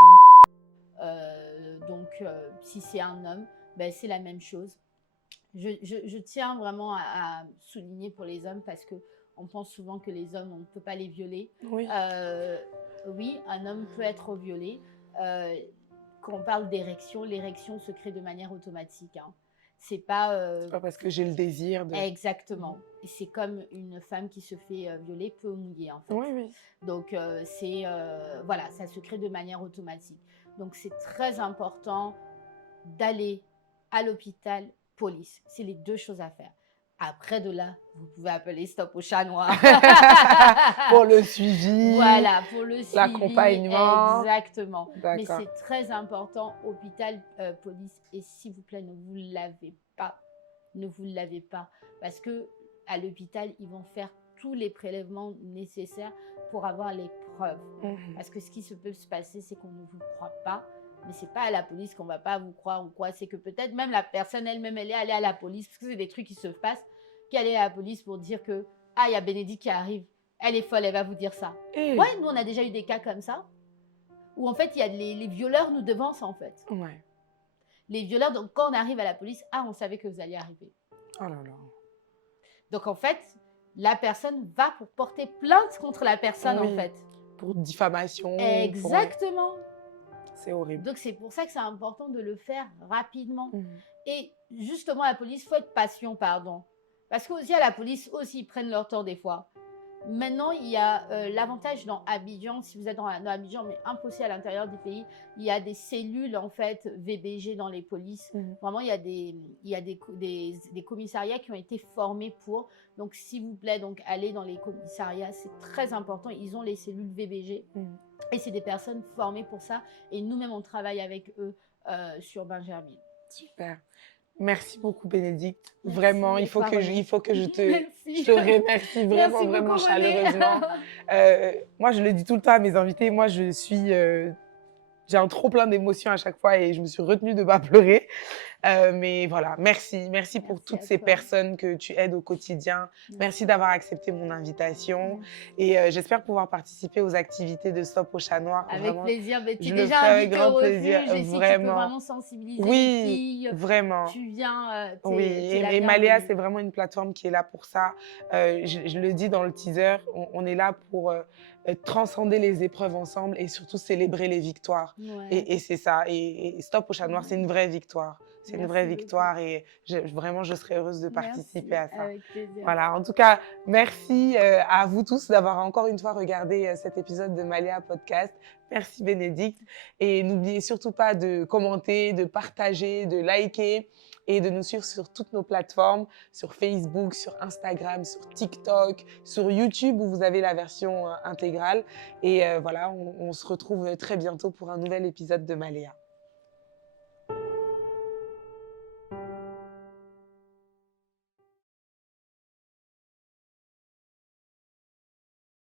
si c'est un homme, ben, c'est la même chose. Je tiens vraiment à souligner pour les hommes parce que on pense souvent que les hommes, on ne peut pas les violer. Oui. Oui, un homme peut être violé. Euh, Quand on parle d'érection, l'érection se crée de manière automatique. Hein. C'est pas C'est pas parce que j'ai le désir de... exactement. Et c'est comme une femme qui se fait violer peut mouiller en fait. Oui, oui. Donc voilà, ça se crée de manière automatique. Donc c'est très important d'aller à l'hôpital, police. C'est les deux choses à faire. Après de là, vous pouvez appeler Stop au Chat Noir. Pour le suivi, Voilà, pour le suivi. l'accompagnement. Exactement. Mais D'accord. c'est très important, hôpital, police. Et s'il vous plaît, ne vous lavez pas. Ne vous lavez pas. Parce que à l'hôpital, ils vont faire tous les prélèvements nécessaires pour avoir les preuves. Parce que ce qui peut se passer, c'est qu'on ne vous croit pas. Mais c'est pas à la police qu'on va pas vous croire ou quoi. C'est que peut-être même la personne elle-même, elle est allée à la police, parce que c'est des trucs qui se passent, qu'elle est à la police pour dire que, ah, il y a Bénédicte qui arrive. Elle est folle, elle va vous dire ça. Et... Ouais, nous, on a déjà eu des cas comme ça, où en fait, il y a les violeurs nous devancent, en fait. Ouais. Les violeurs, donc quand on arrive à la police, ah, on savait que vous alliez arriver. Oh là là. Donc en fait, la personne va pour porter plainte contre la personne, Oui. en fait. Pour diffamation. Exactement. Pour... C'est horrible. Donc c'est pour ça que c'est important de le faire rapidement. Et justement, la police, il faut être patient, pardon. Parce qu'aussi à la police, aussi, ils prennent leur temps des fois. Maintenant, il y a l'avantage dans Abidjan, si vous êtes dans Abidjan, mais un peu aussi à l'intérieur du pays, il y a des cellules, en fait, VBG dans les polices. Vraiment, il y a des commissariats qui ont été formés pour. Donc, s'il vous plaît, donc, allez dans les commissariats, c'est très important. Ils ont les cellules VBG. Et c'est des personnes formées pour ça. Et nous-mêmes, on travaille avec eux sur Benjerville. Super. Merci beaucoup, Bénédicte. Merci, vraiment, il faut que je te remercie vraiment, vraiment chaleureusement. Moi, je le dis tout le temps à mes invités, moi, j'ai un trop plein d'émotions à chaque fois et je me suis retenue de ne pas pleurer. Mais voilà, merci pour toutes ces personnes que tu aides au quotidien. Merci d'avoir accepté mon invitation. Et j'espère pouvoir participer aux activités de Stop au Chat Noir. Avec vraiment, plaisir, mais tu je es le déjà ferai avec invitée grand au plaisir. refuge et si tu peux vraiment sensibiliser les filles, vraiment. tu viens, Oui, et Maléa, c'est vraiment une plateforme qui est là pour ça. Je le dis dans le teaser, on est là pour transcender les épreuves ensemble et surtout célébrer les victoires. Ouais. Et c'est ça. Et Stop au Chat Noir, c'est une vraie victoire. C'est une vraie victoire et vraiment, je serais heureuse de participer à ça. Avec plaisir. Voilà, en tout cas, merci à vous tous d'avoir encore une fois regardé cet épisode de Maléa Podcast. Merci Bénédicte. Et n'oubliez surtout pas de commenter, de partager, de liker et de nous suivre sur toutes nos plateformes, sur Facebook, sur Instagram, sur TikTok, sur YouTube où vous avez la version intégrale. Et voilà, on se retrouve très bientôt pour un nouvel épisode de Maléa.